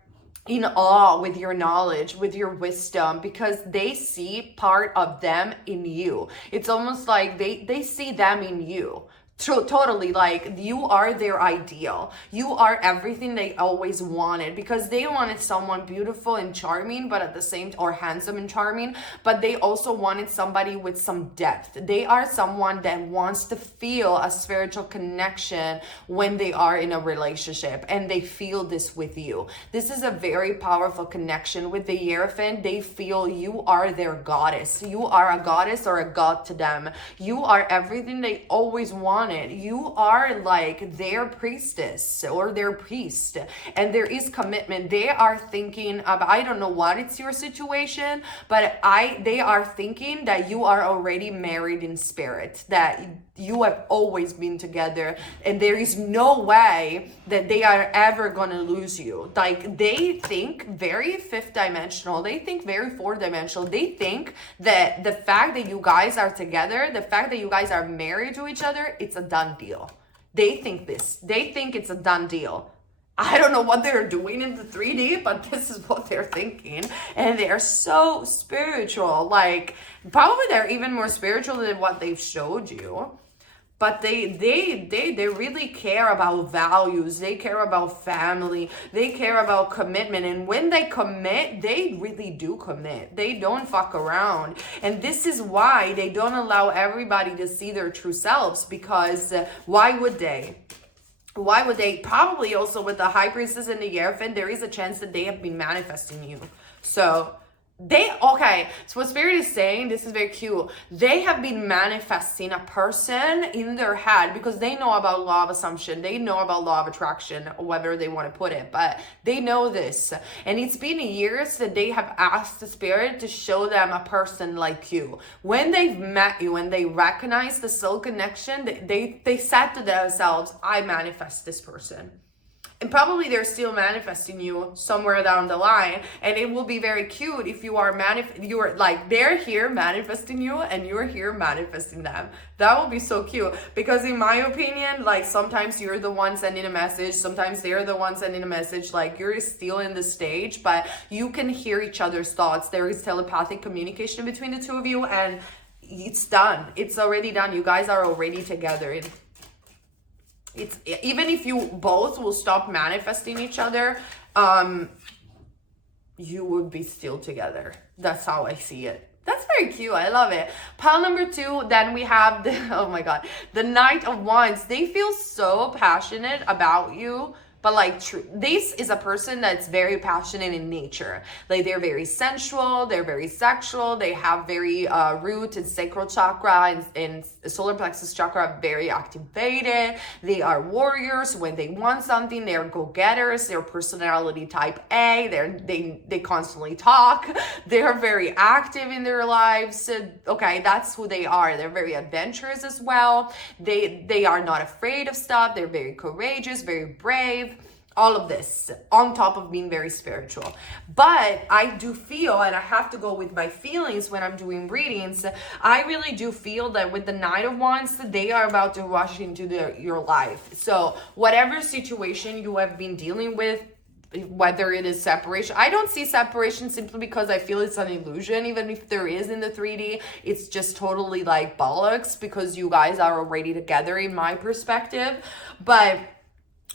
in awe with your knowledge, with your wisdom, because they see part of them in you. It's almost like they see them in you. Totally, like, you are their ideal. You are everything they always wanted, because they wanted someone beautiful and charming, but at the same, or handsome and charming, but they also wanted somebody with some depth. They are someone that wants to feel a spiritual connection when they are in a relationship, and they feel this with you. This is a very powerful connection with the Hierophant. They feel you are their goddess. You are a goddess or a god to them. You are everything they always wanted. You are like their priestess or their priest, and there is commitment. They are thinking about, I don't know what it's your situation, but they are thinking that you are already married in spirit, that you have always been together, and there is no way that they are ever gonna lose you. Like, they think very fifth dimensional, they think very fourth dimensional. They think that the fact that you guys are together, the fact that you guys are married to each other, it's a done deal. They think this. They think it's a done deal. I don't know what they're doing in the 3D, but this is what they're thinking. And they're so spiritual. Like, probably they're even more spiritual than what they've showed you. but they really care about values. They care about family. They care about commitment. And when they commit, they really do commit. They don't fuck around. And this is why they don't allow everybody to see their true selves, because why would they? Why would they? Probably also with the High Priestess and the Hierophant, there is a chance that they have been manifesting you. So so what Spirit is saying, this is very cute. They have been manifesting a person in their head because they know about law of assumption. They know about law of attraction, whether they want to put it, but they know this. And it's been years that they have asked the Spirit to show them a person like you. When they've met you and they recognize the soul connection, they said to themselves, I manifest this person. And probably they're still manifesting you somewhere down the line. And it will be very cute if you are like, they're here manifesting you and you're here manifesting them. That will be so cute. Because in my opinion, like sometimes you're the one sending a message. Sometimes they're the one sending a message. Like you're still in the stage, but you can hear each other's thoughts. There is telepathic communication between the two of you, and it's done. It's already done. You guys are already together. It's even if you both will stop manifesting each other, you would be still together. That's how I see it. That's very cute. I love it. Pile number 2, then we have the, oh my God, the Knight of Wands. They feel so passionate about you. But like this is a person that's very passionate in nature. Like they're very sensual, they're very sexual, they have very root and sacral chakra and solar plexus chakra very activated. They are warriors. When they want something, they're go-getters. They're personality type A. They constantly talk. They're very active in their lives. Okay, that's who they are. They're very adventurous as well. They are not afraid of stuff. They're very courageous, very brave. All of this on top of being very spiritual. But I do feel, and I have to go with my feelings when I'm doing readings, I really do feel that with the Knight of Wands, they are about to rush into your life. So whatever situation you have been dealing with, whether it is separation, I don't see separation simply because I feel it's an illusion. Even if there is in the 3D, it's just totally like bollocks because you guys are already together in my perspective. But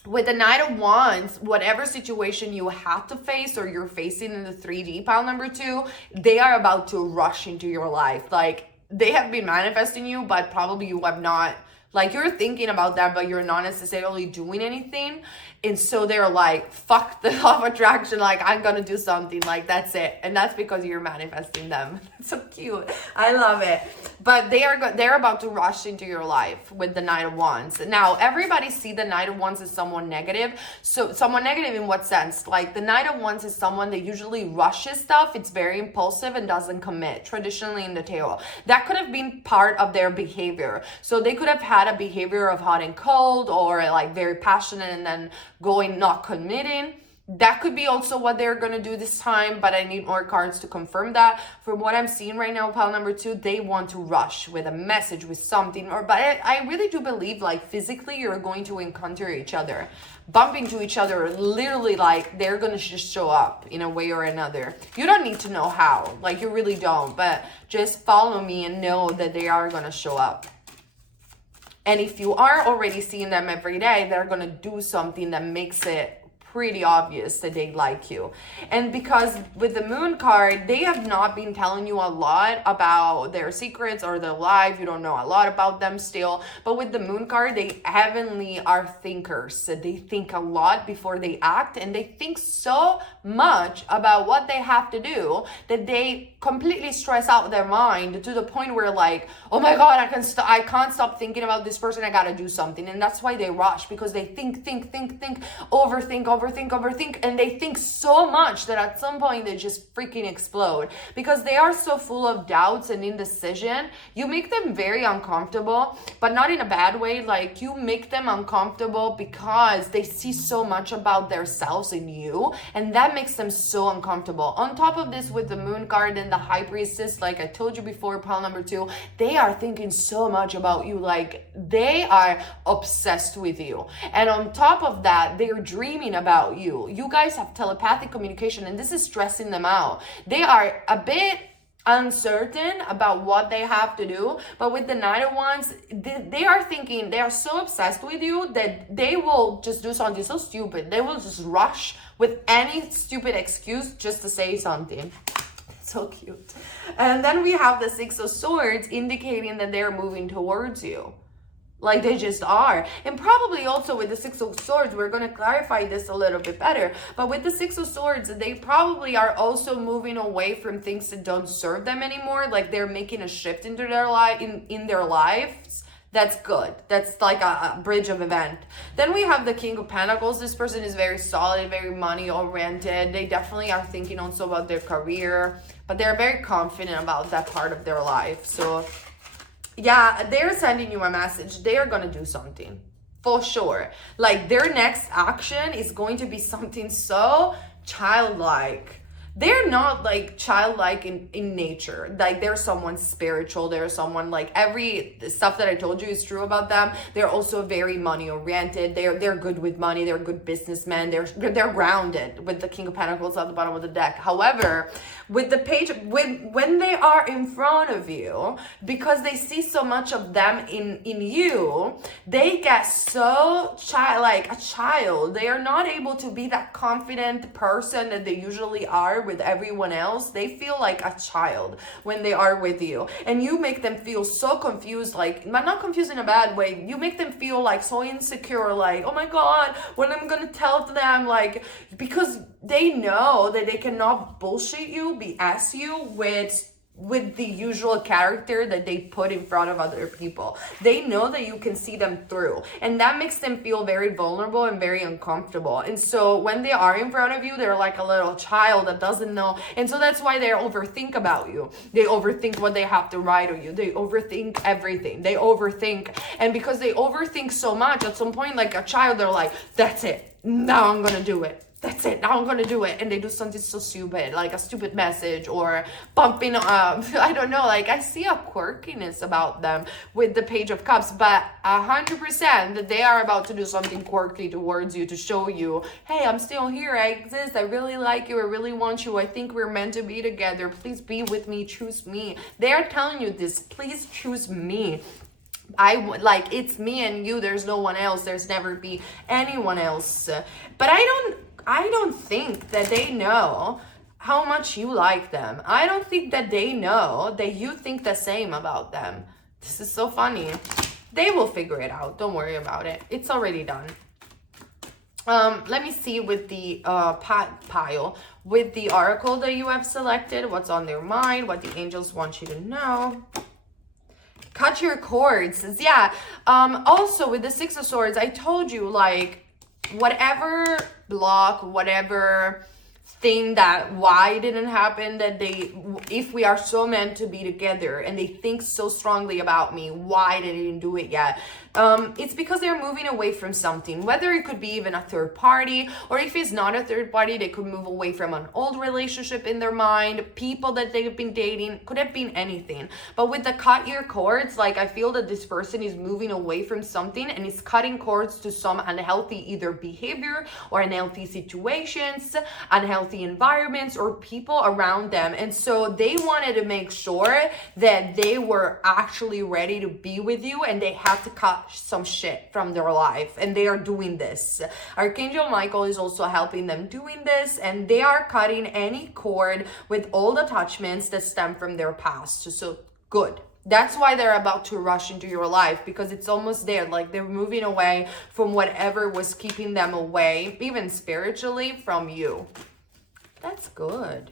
with the Knight of Wands, whatever situation you have to face or you're facing in the 3D pile number 2, they are about to rush into your life. Like they have been manifesting you, but probably you have not, like you're thinking about that, but you're not necessarily doing anything. And so they're like, fuck the law of attraction. Like I'm going to do something, like that's it. And that's because you're manifesting them. It's so cute. I love it. But they're about to rush into your life with the Knight of Wands. Now, everybody see the Knight of Wands as someone negative. So someone negative in what sense? Like the Knight of Wands is someone that usually rushes stuff. It's very impulsive and doesn't commit traditionally in the tarot. That could have been part of their behavior. So they could have had a behavior of hot and cold or like very passionate and then going not committing. That could be also what they're going to do this time, but I need more cards to confirm that. From what I'm seeing right now, pile number 2, they want to rush with a message, with something. But I really do believe like physically you're going to encounter each other, bump into each other, literally like they're going to just show up in a way or another. You don't need to know how, like you really don't, but just follow me and know that they are going to show up. And if you are already seeing them every day, they're going to do something that makes it pretty obvious that they like you. And because with the Moon card, they have not been telling you a lot about their secrets or their life. You don't know a lot about them still. But with the Moon card, they heavenly are thinkers. They think a lot before they act, and they think so much about what they have to do that they completely stress out their mind to the point where like, oh my God, I can't stop thinking about this person. I gotta do something. And that's why they rush, because they think, overthink, and they think so much that at some point they just freaking explode because they are so full of doubts and indecision. You make them very uncomfortable, but not in a bad way. Like you make them uncomfortable because they see so much about themselves in you, and that makes them so uncomfortable. On top of this, with the Moon card and the High Priestess, like I told you before, pile number 2, they are thinking so much about you. Like they are obsessed with you, and on top of that, they're dreaming about you. You guys have telepathic communication, and this is stressing them out. They are a bit uncertain about what they have to do. But with the Knight of Wands, they are thinking, they are so obsessed with you that they will just do something so stupid. They will just rush with any stupid excuse just to say something. So cute. And then we have the Six of Swords, indicating that they're moving towards you. Like they just are. And probably also with the Six of Swords, we're going to clarify this a little bit better. But with the Six of Swords, they probably are also moving away from things that don't serve them anymore. Like they're making a shift into their life, in their lives. That's good. That's like a bridge of event. Then we have the King of Pentacles. This person is very solid, very money oriented. They definitely are thinking also about their career, but they're very confident about that part of their life. So yeah, they're sending you a message. They are going to do something for sure. Like their next action is going to be something so childlike. They're not like childlike in nature. Like they're someone spiritual. They're someone like every stuff that I told you is true about them. They're also very money oriented. They're good with money. They're good businessmen. They're grounded with the King of Pentacles at the bottom of the deck. However, with the page, when they are in front of you, because they see so much of them in you, they get so like a child. They are not able to be that confident person that they usually are with everyone else. They feel like a child when they are with you, and you make them feel so confused, like not confused in a bad way. You make them feel like so insecure, like, oh my god, what am I gonna tell them? Like, because they know that they cannot bullshit you, BS you with the usual character that they put in front of other people. They know that you can see them through, and that makes them feel very vulnerable and very uncomfortable. And so when they are in front of you, they're like a little child that doesn't know. And so that's why they overthink about you. They overthink what they have to write on you. They overthink everything. They overthink. And because they overthink so much, at some point, like a child, they're like, that's it. Now I'm gonna do it. That's it, now I'm gonna do it. And they do something so stupid, like a stupid message or bumping I don't know, like I see a quirkiness about them with the Page of Cups, but 100% that they are about to do something quirky towards you to show you, hey, I'm still here, I exist, I really like you, I really want you, I think we're meant to be together, please be with me, choose me. They are telling you this, please choose me. Like, it's me and you, there's no one else, there's never be anyone else. But I don't think that they know how much you like them. I don't think that they know that you think the same about them. This is so funny. They will figure it out. Don't worry about it. It's already done. Let me see with the pile. With the oracle that you have selected, what's on their mind, what the angels want you to know. Cut your cords. Yeah. Also, with the Six of Swords, I told you, like, whatever block, whatever thing that why it didn't happen, that if we are so meant to be together and they think so strongly about me, why they didn't do it yet, it's because they're moving away from something, whether it could be even a third party, or if it's not a third party, they could move away from an old relationship in their mind, people that they've been dating, could have been anything. But with the cut your cords, like, I feel that this person is moving away from something and is cutting cords to some unhealthy either behavior or unhealthy situations, unhealthy environments, or people around them. And so they wanted to make sure that they were actually ready to be with you, and they had to cut some shit from their life, and they are doing this. Archangel Michael is also helping them doing this, and they are cutting any cord with old attachments that stem from their past. So good. That's why they're about to rush into your life, because it's almost there. Like, they're moving away from whatever was keeping them away, even spiritually, from you. That's good.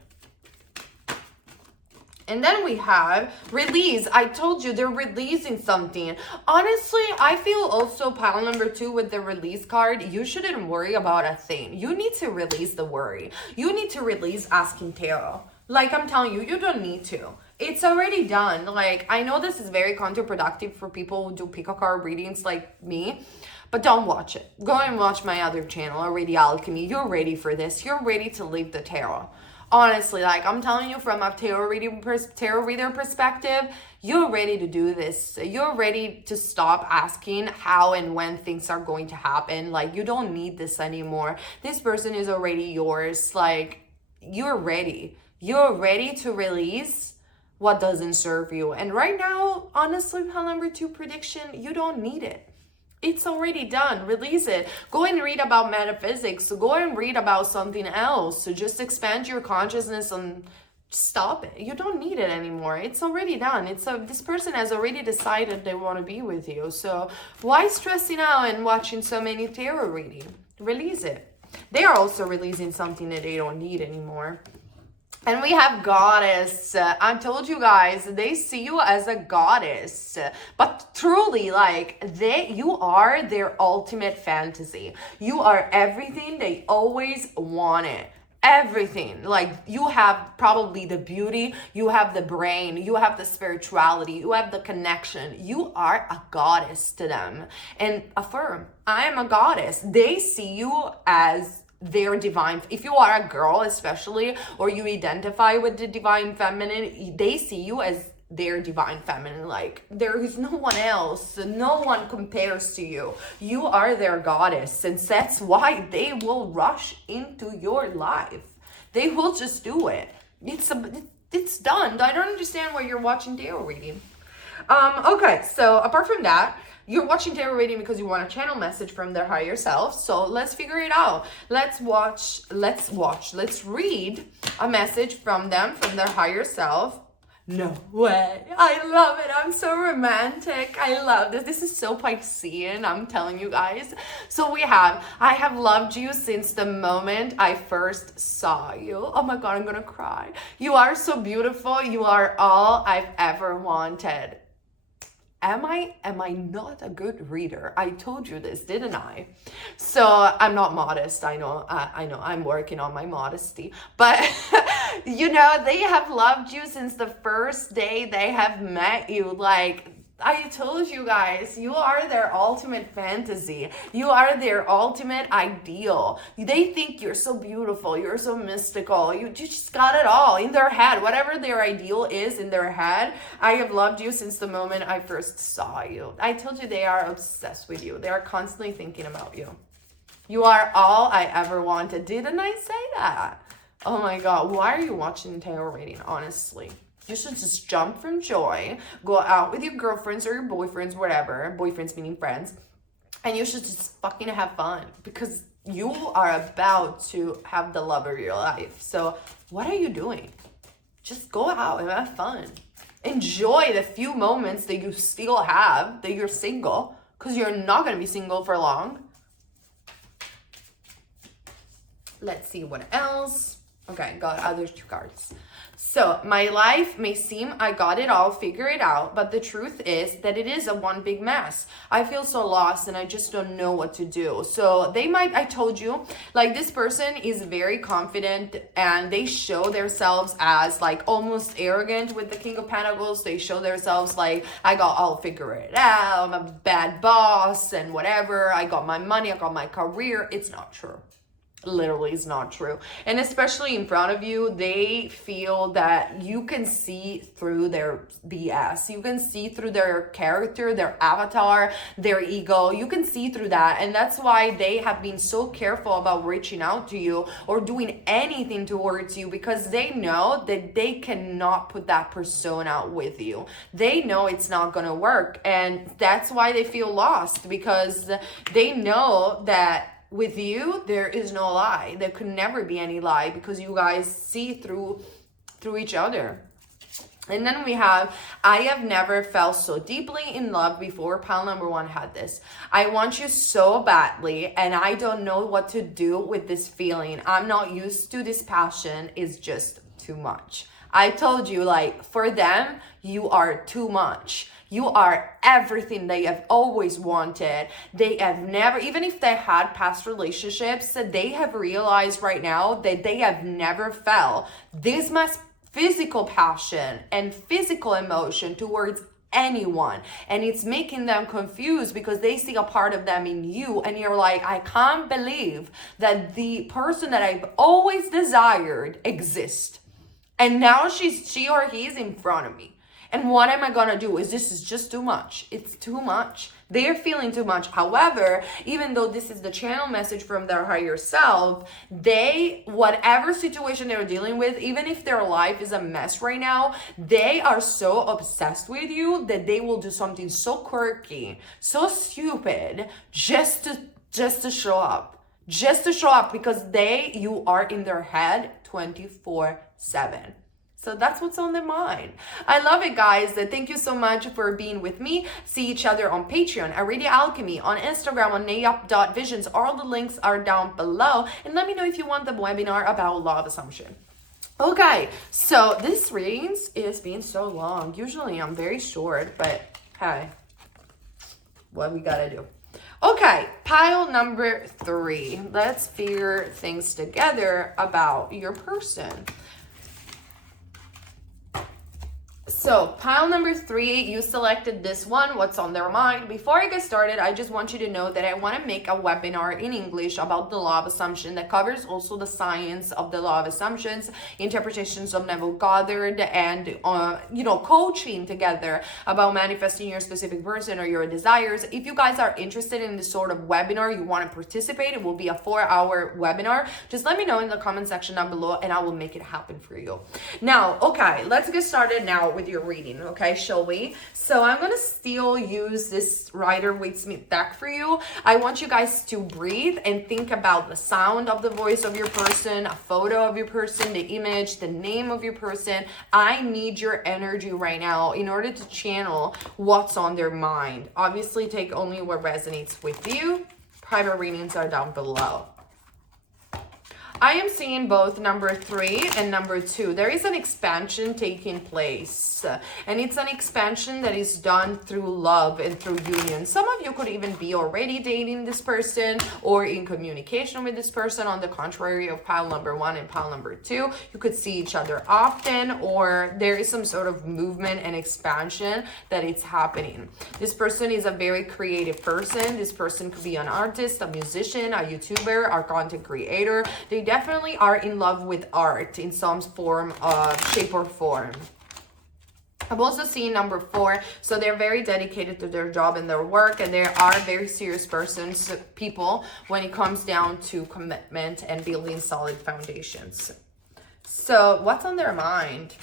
And then we have release. I told you they're releasing something. Honestly, I feel also pile number 2 with the release card. You shouldn't worry about a thing. You need to release the worry. You need to release asking tarot. Like, I'm telling you, you don't need to. It's already done. Like, I know this is very counterproductive for people who do pick a card readings like me, but don't watch it. Go and watch my other channel, Already Alchemy. You're ready for this. You're ready to leave the tarot. Honestly, like, I'm telling you, from a tarot reader perspective, you're ready to do this. You're ready to stop asking how and when things are going to happen. Like, you don't need this anymore. This person is already yours. Like, you're ready. You're ready to release what doesn't serve you. And right now, honestly, pile number 2 prediction, you don't need it. It's already done. Release it. Go and read about metaphysics. Go and read about something else. So just expand your consciousness and stop it. You don't need it anymore. It's already done. This person has already decided they want to be with you. So why stressing out and watching so many tarot reading? Release it. They are also releasing something that they don't need anymore. And we have goddess. I told you guys, they see you as a goddess. But truly, like, you are their ultimate fantasy. You are everything they always wanted. Everything. Like, you have probably the beauty, you have the brain, you have the spirituality, you have the connection. You are a goddess to them. And affirm, I am a goddess. They see you as their divine. If you are a girl especially, or you identify with the divine feminine, they see you as their divine feminine. Like, there is no one else, no one compares to you. You are their goddess, and that's why they will rush into your life. They will just do it. It's done. I don't understand why you're watching tarot reading. Okay, so apart from that, you're watching tarot reading because you want a channel message from their higher self. So let's figure it out. Let's read a message from them, from their higher self. No way. I love it. I'm so romantic. I love this. This is so Piscean, I'm telling you guys. So I have loved you since the moment I first saw you. Oh my God, I'm gonna cry. You are so beautiful. You are all I've ever wanted. Am I not a good reader? I told you this, didn't I? So I'm not modest. I know I'm working on my modesty, but you know, they have loved you since the first day they have met you. Like, I told you guys, you are their ultimate fantasy. You are their ultimate ideal. They think you're so beautiful. You're so mystical. You just got it all in their head. Whatever their ideal is in their head, I have loved you since the moment I first saw you. I told you they are obsessed with you. They are constantly thinking about you. You are all I ever wanted. Didn't I say that? Oh my God. Why are you watching tarot reading, honestly? You should just jump from joy, go out with your girlfriends or your boyfriends, whatever, boyfriends meaning friends, and you should just fucking have fun because you are about to have the love of your life. So what are you doing? Just go out and have fun. Enjoy the few moments that you still have, that you're single, because you're not going to be single for long. Let's see what else. Okay, got other 2 cards. So my life may seem I got it all figured out, but the truth is that it is a one big mess. I feel so lost and I just don't know what to do. So I told you, like, this person is very confident and they show themselves as like almost arrogant with the King of Pentacles. They show themselves like, I'll figure it out. I'm a bad boss and whatever. I got my money. I got my career. It's not true. Literally is not true. And especially in front of you, they feel that you can see through their BS. You can see through their character, their avatar, their ego. You can see through that. And that's why they have been so careful about reaching out to you or doing anything towards you, because they know that they cannot put that persona with you. They know it's not going to work. And that's why they feel lost, because they know that with you, there is no lie. There could never be any lie because you guys see through each other. And then we have, I have never felt so deeply in love before. Pile number 1 had this. I want you so badly and I don't know what to do with this feeling. I'm not used to this passion. It's just too much. I told you, like, for them, you are too much. You are everything they have always wanted. They have never, even if they had past relationships, they have realized right now that they have never felt this much physical passion and physical emotion towards anyone. And it's making them confused because they see a part of them in you. And you're like, I can't believe that the person that I've always desired exists. And now she or he is in front of me. And what am I gonna do? This is just too much. It's too much. They're feeling too much. However, even though this is the channel message from their higher self, whatever situation they're dealing with, even if their life is a mess right now, they are so obsessed with you that they will do something so quirky, so stupid, just to show up. Just to show up, because you are in their head 24/7. So that's what's on their mind. I love it, guys. Thank you so much for being with me. See each other on Patreon, at Radio Alchemy, on Instagram, on nayup.visions. All the links are down below. And let me know if you want the webinar about law of assumption. Okay, so this readings is being so long. Usually I'm very short, but hey, what we gotta do. Okay, pile number 3. Let's figure things together about your person. So pile number 3, you selected this one, what's on their mind. Before I get started, I just want you to know that I want to make a webinar in English about the law of assumption that covers also the science of the law of assumptions, interpretations of Neville Goddard, and coaching together about manifesting your specific person or your desires. If you guys are interested in this sort of webinar, you want to participate, it will be a 4-hour webinar. Just let me know in the comment section down below and I will make it happen for you. Now, okay, let's get started now with your reading, okay, shall we? So I'm gonna still use this Rider-Waite-Smith deck for you. I want you guys to breathe and think about the sound of the voice of your person, a photo of your person, the image, the name of your person. I need your energy right now in order to channel what's on their mind. Obviously, take only what resonates with you. Private readings are down below. I am seeing both number 3 and number 2. There is an expansion taking place, and it's an expansion that is done through love and through union. Some of you could even be already dating this person or in communication with this person. On the contrary of pile number 1 and pile number 2, you could see each other often, or there is some sort of movement and expansion that it's happening. This person is a very creative person. This person could be an artist, a musician, a YouTuber, a content creator. They definitely are in love with art in some form of shape or form. I'm also seeing number 4, so they're very dedicated to their job and their work, and they are very serious people when it comes down to commitment and building solid foundations. So what's on their mind?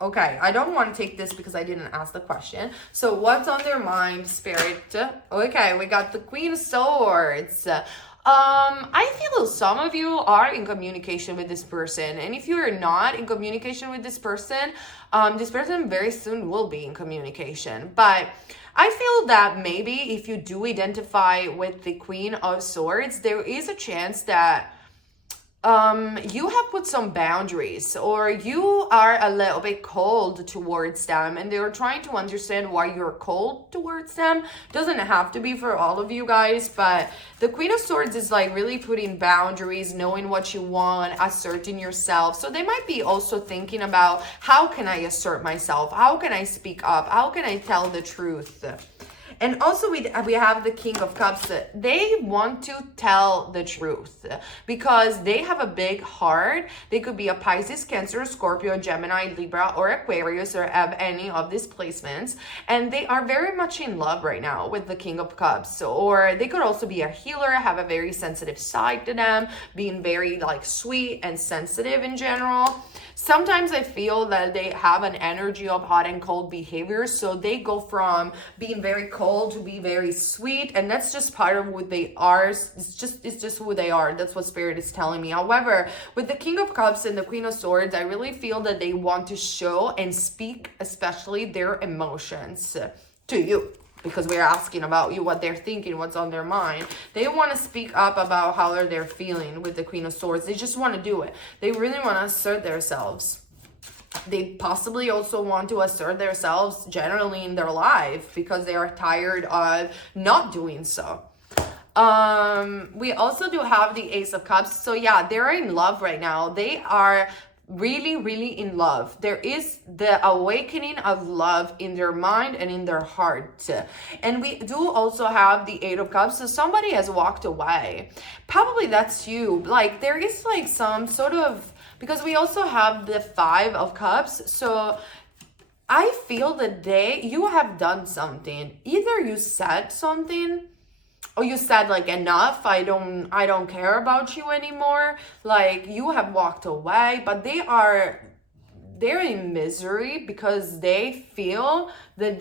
Okay, I don't want to take this because I didn't ask the question. So what's on their mind, Spirit? Okay, we got the Queen of Swords. I feel some of you are in communication with this person, and if you're not in communication with this person very soon will be in communication. But I feel that maybe if you do identify with the Queen of Swords, there is a chance that you have put some boundaries, or you are a little bit cold towards them, and they're trying to understand why you're cold towards them. Doesn't have to be for all of you guys, but the Queen of Swords is like really putting boundaries, knowing what you want, asserting yourself. So they might be also thinking about, how can I assert myself? How can I speak up? How can I tell the truth? And also we have the King of Cups. They want to tell the truth because they have a big heart. They could be a Pisces, Cancer, Scorpio, Gemini, Libra, or Aquarius, or have any of these placements. And they are very much in love right now with the King of Cups. Or they could also be a healer, have a very sensitive side to them, being very like sweet and sensitive in general. Sometimes I feel that they have an energy of hot and cold behavior. So they go from being very cold to be very sweet, and that's just part of what they are. It's just who they are. That's what Spirit is telling me. However, with the King of Cups and the Queen of Swords, I really feel that they want to show and speak especially their emotions to you, because we're asking about you, what they're thinking, what's on their mind. They want to speak up about how they're feeling with the Queen of Swords. They just want to do it. They really want to assert themselves. They possibly also want to assert themselves generally in their life because they are tired of not doing so. We also do have the Ace of Cups. So yeah, they're in love right now. They are really, really in love. There is the awakening of love in their mind and in their heart. And we do also have the Eight of Cups. So somebody has walked away. Probably that's you. Like there is like some sort of, because we also have the Five of Cups. So I feel that you have done something. Either you said something, or you said like, enough, I don't care about you anymore. Like, you have walked away, but they're in misery because they feel that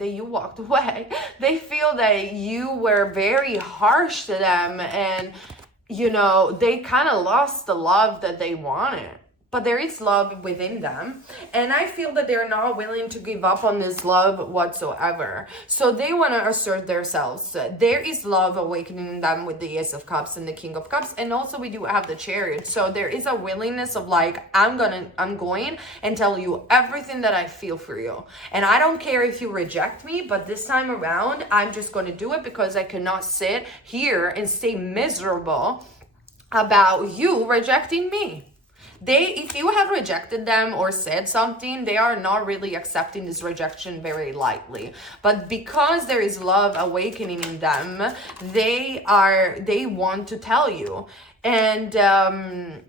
you walked away. They feel that you were very harsh to them, and they kind of lost the love that they wanted. But there is love within them. And I feel that they're not willing to give up on this love whatsoever. So they want to assert themselves. There is love awakening in them with the Ace of Cups and the King of Cups. And also we do have the Chariot. So there is a willingness of like, I'm going and tell you everything that I feel for you. And I don't care if you reject me, but this time around, I'm just going to do it because I cannot sit here and stay miserable about you rejecting me. If you have rejected them or said something, they are not really accepting this rejection very lightly. But because there is love awakening in them, they want to tell you. And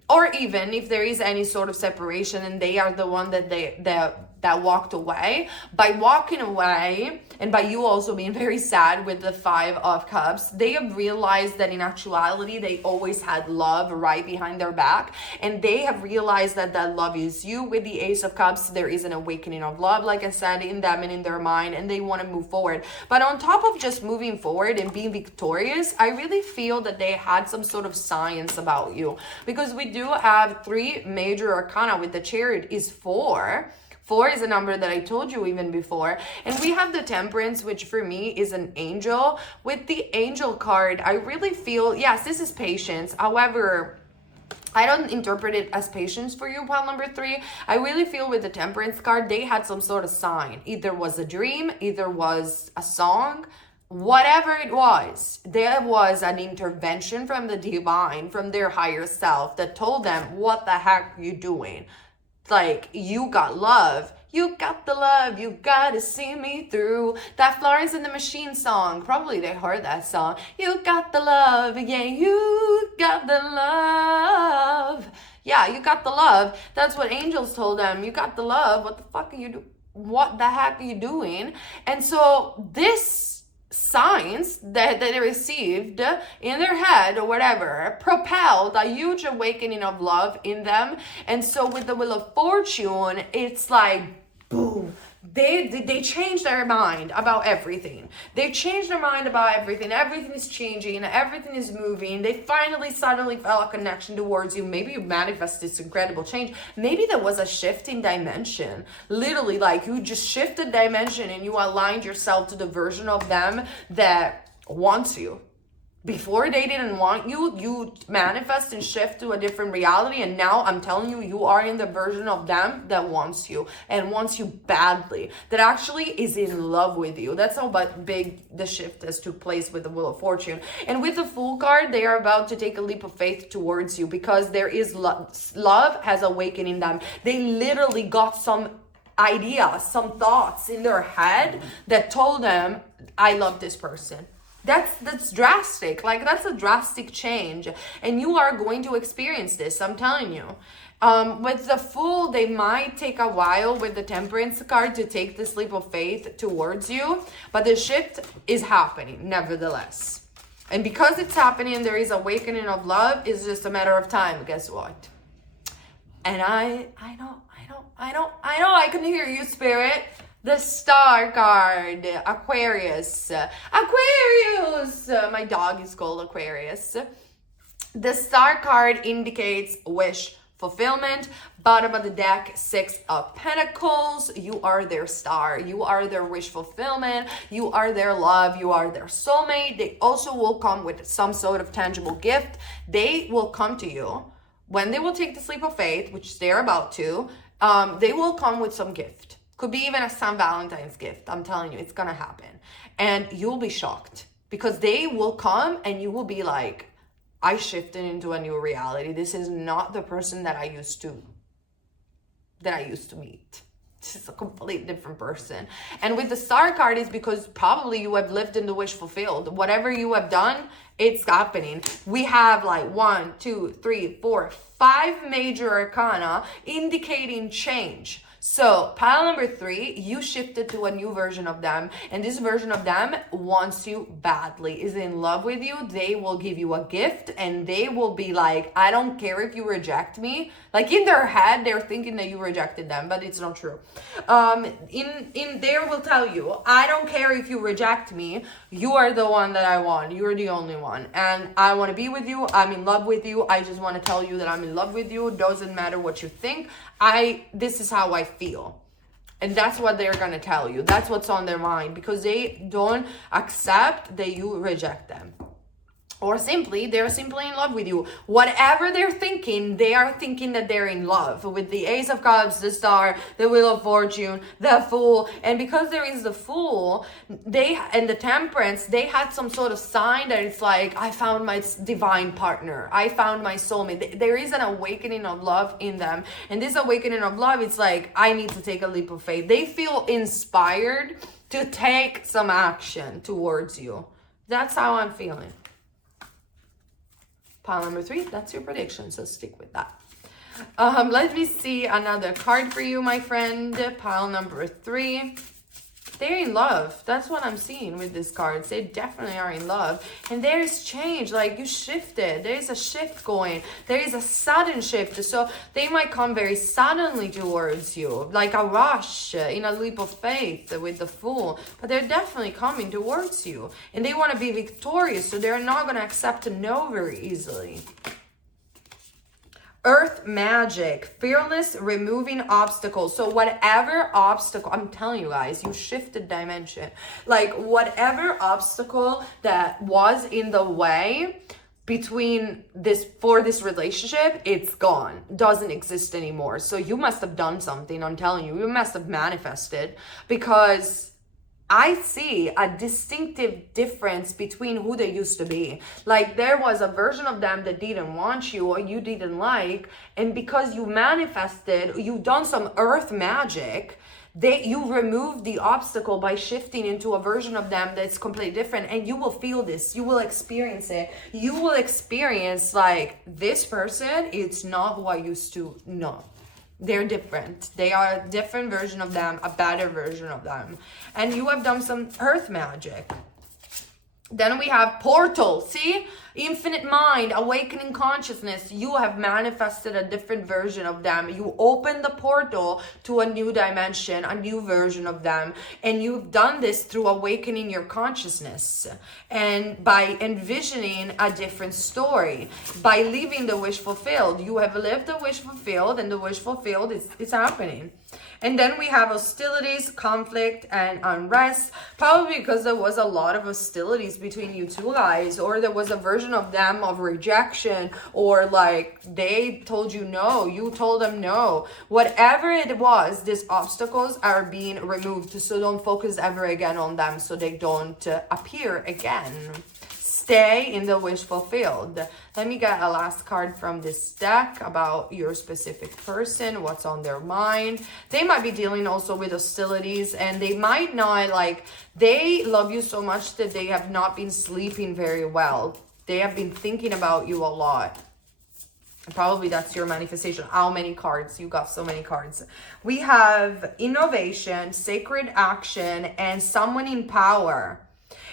or even if there is any sort of separation and they are the one that walked away, by walking away and by you also being very sad with the Five of Cups, they have realized that in actuality they always had love right behind their back, and they have realized that love is you. With the Ace of Cups, there is an awakening of love, like I said, in them and in their mind, and they want to move forward. But on top of just moving forward and being victorious, I really feel that they had some sort of science about you, because we do have 3 major arcana. With the Chariot is 4. 4 is a number that I told you even before. And we have the Temperance, which for me is an angel. With the Angel card, I really feel, yes, this is patience. However, I don't interpret it as patience for you, pile number 3. I really feel with the Temperance card, they had some sort of sign. Either was a dream, either was a song, whatever it was, there was an intervention from the divine, from their higher self, that told them, what the heck are you doing? Like, you got love. You got the love. You gotta see me through. That Florence and the Machine song. Probably they heard that song. You got the love. Yeah, you got the love. Yeah, you got the love. That's what angels told them. You got the love. What the heck are you doing? And so this signs that they received in their head or whatever propelled a huge awakening of love in them. And so with the Wheel of Fortune, it's like boom, they changed their mind about everything. They changed their mind about everything. Everything is changing, everything is moving. They finally suddenly felt a connection towards you. Maybe you manifested this incredible change. Maybe there was a shift in dimension. Literally, like, you just shifted dimension and you aligned yourself to the version of them that wants you. Before they didn't want you, you manifest and shift to a different reality. And now I'm telling you, you are in the version of them that wants you, and wants you badly, that actually is in love with you. That's how big the shift has took place with the Wheel of Fortune. And with the Fool card, they are about to take a leap of faith towards you, because there is love has awakened in them. They literally got some ideas, some thoughts in their head that told them, I love this person. That's drastic. Like, that's a drastic change, and you are going to experience this, I'm telling you. With the Fool, they might take a while with the Temperance card to take this leap of faith towards you, but the shift is happening nevertheless. And because it's happening, there is awakening of love. It's just a matter of time. Guess what? And I know, I can hear you, Spirit. The Star card, Aquarius. My dog is called Aquarius. The Star card indicates wish fulfillment. Bottom of the deck, 6 of Pentacles. You are their star. You are their wish fulfillment. You are their love. You are their soulmate. They also will come with some sort of tangible gift. They will come to you when they will take the leap of faith, which they're about to. They will come with some gift. Could be even a St. Valentine's gift. I'm telling you, it's gonna happen. And you'll be shocked, because they will come and you will be like, I shifted into a new reality. This is not the person that I used to meet. just a complete different person. And with the Star card is because probably you have lived in the wish fulfilled. Whatever you have done, it's happening. We have like 1, 2, 3, 4, 5 major arcana indicating change. So pile number 3, you shifted to a new version of them, and this version of them wants you badly, is in love with you. They will give you a gift, and they will be like, I don't care if you reject me. Like in their head, they're thinking that you rejected them, but it's not true. In there will tell you, I don't care if you reject me. You are the one that I want. You're the only one, and I want to be with you. I'm in love with you. I just want to tell you that I'm in love with you. Doesn't matter what you think. This is how I feel. And that's what they're going to tell you. That's what's on their mind, because they don't accept that you reject them. Or they're simply in love with you. Whatever they're thinking, they are thinking that they're in love. With the Ace of Cups, the Star, the Wheel of Fortune, the Fool. And because there is the Fool, and the Temperance, they had some sort of sign that it's like, I found my divine partner. I found my soulmate. There is an awakening of love in them. And this awakening of love, it's like, I need to take a leap of faith. They feel inspired to take some action towards you. That's how I'm feeling. Pile number 3, that's your prediction, so stick with that. Let me see another card for you, my friend. Pile number 3. They're in love. That's what I'm seeing with these cards. They definitely are in love. And there is change. Like, you shifted. There is a shift going. There is a sudden shift. So they might come very suddenly towards you. Like a rush in a leap of faith with the Fool. But they're definitely coming towards you. And they want to be victorious. So they're not going to accept a no very easily. Earth magic, fearless, removing obstacles. So whatever obstacle, I'm telling you guys, you shifted dimension. Like whatever obstacle that was in the way for this relationship, it's gone. Doesn't exist anymore. So you must have done something. I'm telling you, you must have manifested, because I see a distinctive difference between who they used to be. Like there was a version of them that didn't want you or you didn't like. And because you manifested, you've done some earth magic, you removed the obstacle by shifting into a version of them that's completely different. And you will feel this. You will experience it. You will experience like, this person, it's not who I used to know. They're different. They are a different version of them, a better version of them. And you have done some earth magic. Then we have portal. See? Infinite mind, awakening consciousness. You have manifested a different version of them. You opened the portal to a new dimension, a new version of them. And you've done this through awakening your consciousness. And by envisioning a different story. By living the wish fulfilled. You have lived the wish fulfilled, and the wish fulfilled is happening. And then we have hostilities, conflict, and unrest. Probably because there was a lot of hostilities between you two guys. Or there was a version of them of rejection. Or like they told you no. You told them no. Whatever it was, these obstacles are being removed. So don't focus ever again on them. So they don't appear again. Stay in the wish fulfilled. Let me get a last card from this deck about your specific person, what's on their mind. They might be dealing also with hostilities, and they might not, like, they love you so much that they have not been sleeping very well. They have been thinking about you a lot. Probably that's your manifestation. How many cards? You got so many cards. We have innovation, sacred action, and someone in power.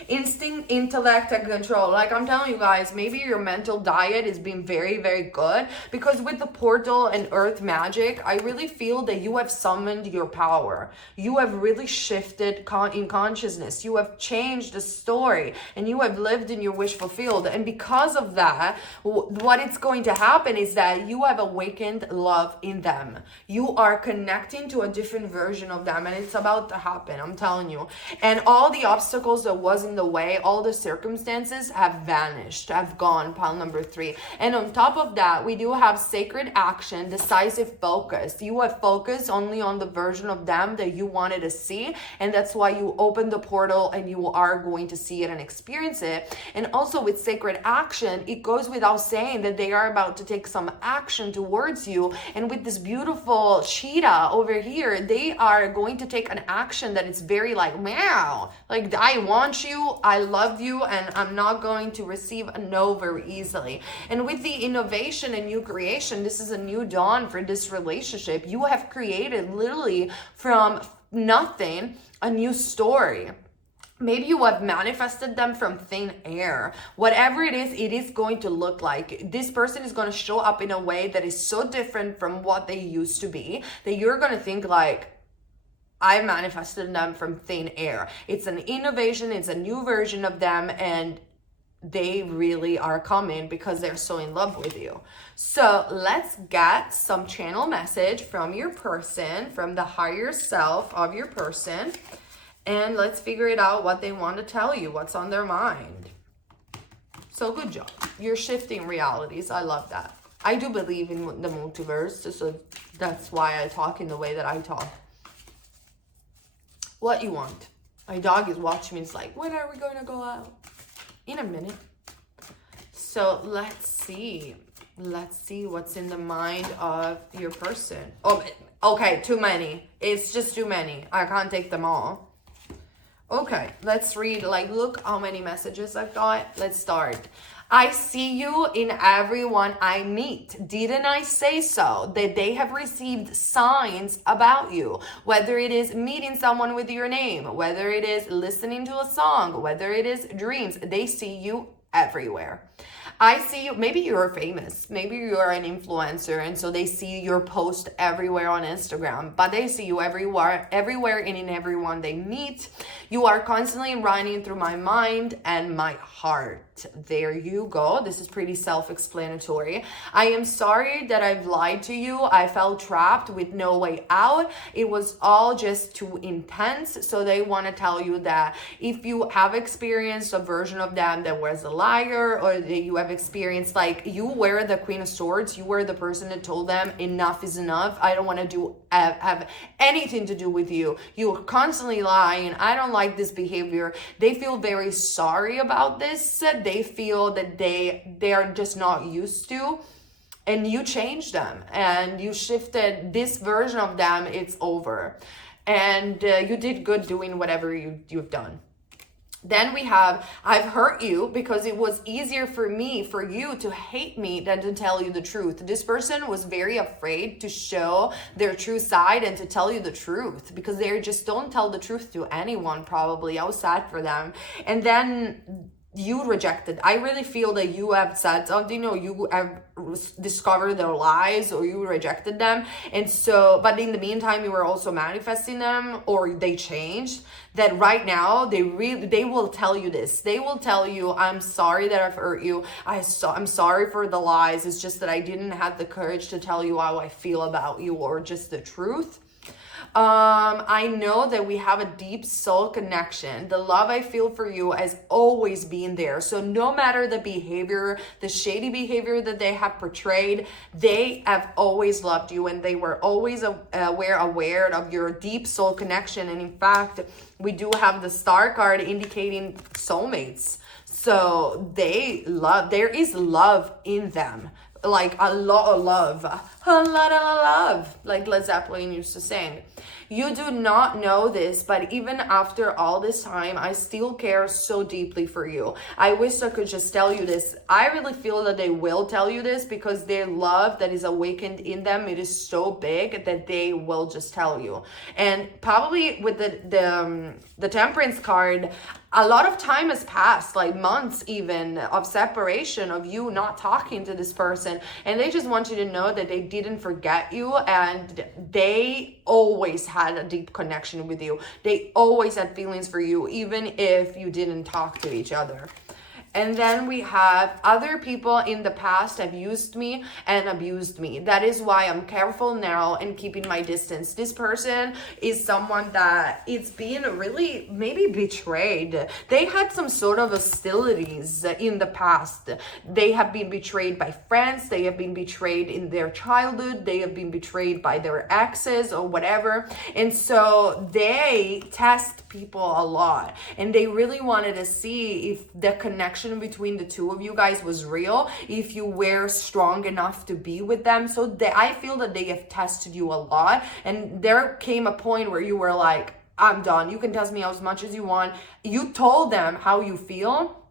Instinct, intellect, and control. Like I'm telling you guys, maybe your mental diet has been very, very good, because with the portal and earth magic, I really feel that you have summoned your power. You have really shifted in consciousness. You have changed the story, and you have lived in your wish fulfilled. And because of that, what it's going to happen is that you have awakened love in them. You are connecting to a different version of them, and it's about to happen. I'm telling you. And all the obstacles that was in the way, all the circumstances have vanished, have gone, pile number 3. And on top of that, we do have sacred action, decisive focus. You have focused only on the version of them that you wanted to see, and that's why you open the portal and you are going to see it and experience it. And also with sacred action, it goes without saying that they are about to take some action towards you. And with this beautiful cheetah over here, they are going to take an action that is very like, meow, like I want you, I love you, and I'm not going to receive a no very easily. And with the innovation and new creation, this is a new dawn for this relationship. You have created literally from nothing a new story. Maybe you have manifested them from thin air. Whatever it is going to look like. This person is going to show up in a way that is so different from what they used to be that you're going to think like, I manifested them from thin air. It's an innovation. It's a new version of them, and they really are coming because they're so in love with you. So let's get some channel message from your person, from the higher self of your person. And let's figure it out what they want to tell you, what's on their mind. So good job. You're shifting realities. I love that. I do believe in the multiverse, so that's why I talk in the way that I talk. What you want? My dog is watching me. It's like, when are we going to go out? In a minute. So let's see. Let's see what's in the mind of your person. Oh, okay, too many. It's just too many. I can't take them all. Okay, let's read, like, look how many messages I've got. Let's start. I see you in everyone I meet. Didn't I say so? That they have received signs about you. Whether it is meeting someone with your name, whether it is listening to a song, whether it is dreams, they see you everywhere. I see you, maybe you're famous, maybe you're an influencer, and so they see your post everywhere on Instagram, but they see you everywhere and in everyone they meet. You are constantly running through my mind and my heart. There you go. This is pretty self-explanatory. I am sorry that I've lied to you. I felt trapped with no way out. It was all just too intense. So they want to tell you that if you have experienced a version of them that was a liar, or that you have experienced, like, you were the Queen of Swords, you were the person that told them enough is enough. I don't want to have anything to do with you. You're constantly lying. I don't like this behavior. They feel very sorry about this. They feel that they are just not used to, and you changed them and you shifted this version of them. It's over, and you did good doing whatever you've done. Then we have, I've hurt you because it was easier for you to hate me than to tell you the truth. This person was very afraid to show their true side and to tell you the truth because they just don't tell the truth to anyone, probably. I was sad for them. And then you rejected. I really feel that you have said something, or you have discovered their lies, or you rejected them. And so, but in the meantime, you were also manifesting them, or they changed. That right now, they will tell you this. They will tell you, I'm sorry that I've hurt you. I'm sorry for the lies. It's just that I didn't have the courage to tell you how I feel about you, or just the truth. I know that we have a deep soul connection. The love I feel for you has always been there. So no matter the behavior, the shady behavior that they have portrayed, they have always loved you, and they were always aware of your deep soul connection. And in fact, we do have the star card indicating soulmates. So there is love in them. Like a lot of love, like Led Zeppelin used to sing. You do not know this, but even after all this time, I still care so deeply for you. I wish I could just tell you this. I really feel that they will tell you this because their love that is awakened in them, it is so big that they will just tell you. And probably with the Temperance card, a lot of time has passed, like months even, of separation, of you not talking to this person. And they just want you to know that they didn't forget you, and they always had a deep connection with you. They always had feelings for you, even if you didn't talk to each other. And then we have other people in the past have used me and abused me. That is why I'm careful now and keeping my distance. This person is someone that it's being really maybe betrayed. They had some sort of hostilities in the past. They have been betrayed by friends. They have been betrayed in their childhood. They have been betrayed by their exes or whatever. And so they test people a lot. And they really wanted to see if the connection between the two of you guys was real, if you were strong enough to be with them. So I feel that they have tested you a lot, and there came a point where you were like, I'm done. You can test me as much as you want. You told them how you feel,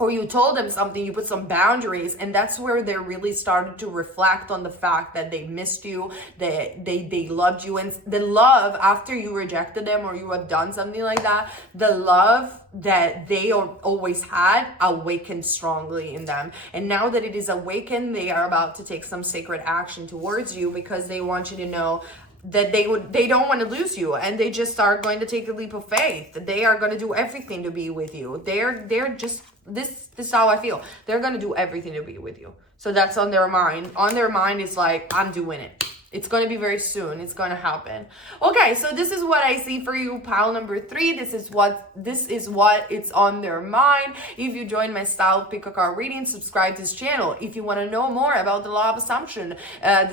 or you told them something, you put some boundaries, and that's where they really started to reflect on the fact that they missed you, they loved you. And the love, after you rejected them or you have done something like that, the love that they always had awakened strongly in them. And now that it is awakened, they are about to take some sacred action towards you, because they want you to know that they don't want to lose you, and they just are going to take a leap of faith. They are going to do everything to be with you. They're just this is how I feel. They're going to do everything to be with you. So that's on their mind. On their mind is like, I'm doing it. It's going to be very soon. It's going to happen. Okay, so this is what I see for you, pile number 3. This is what it's on their mind. If you join my style pick a card reading, subscribe to this channel. If you want to know more about the law of assumption,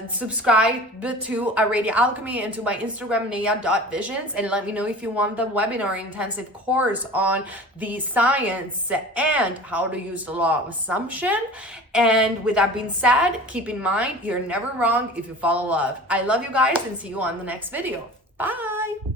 subscribe to Radio Alchemy and to my Instagram, nea.visions, and let me know if you want the webinar intensive course on the science and how to use the law of assumption. And with that being said, keep in mind, you're never wrong if you follow love. I love you guys, and see you on the next video. Bye.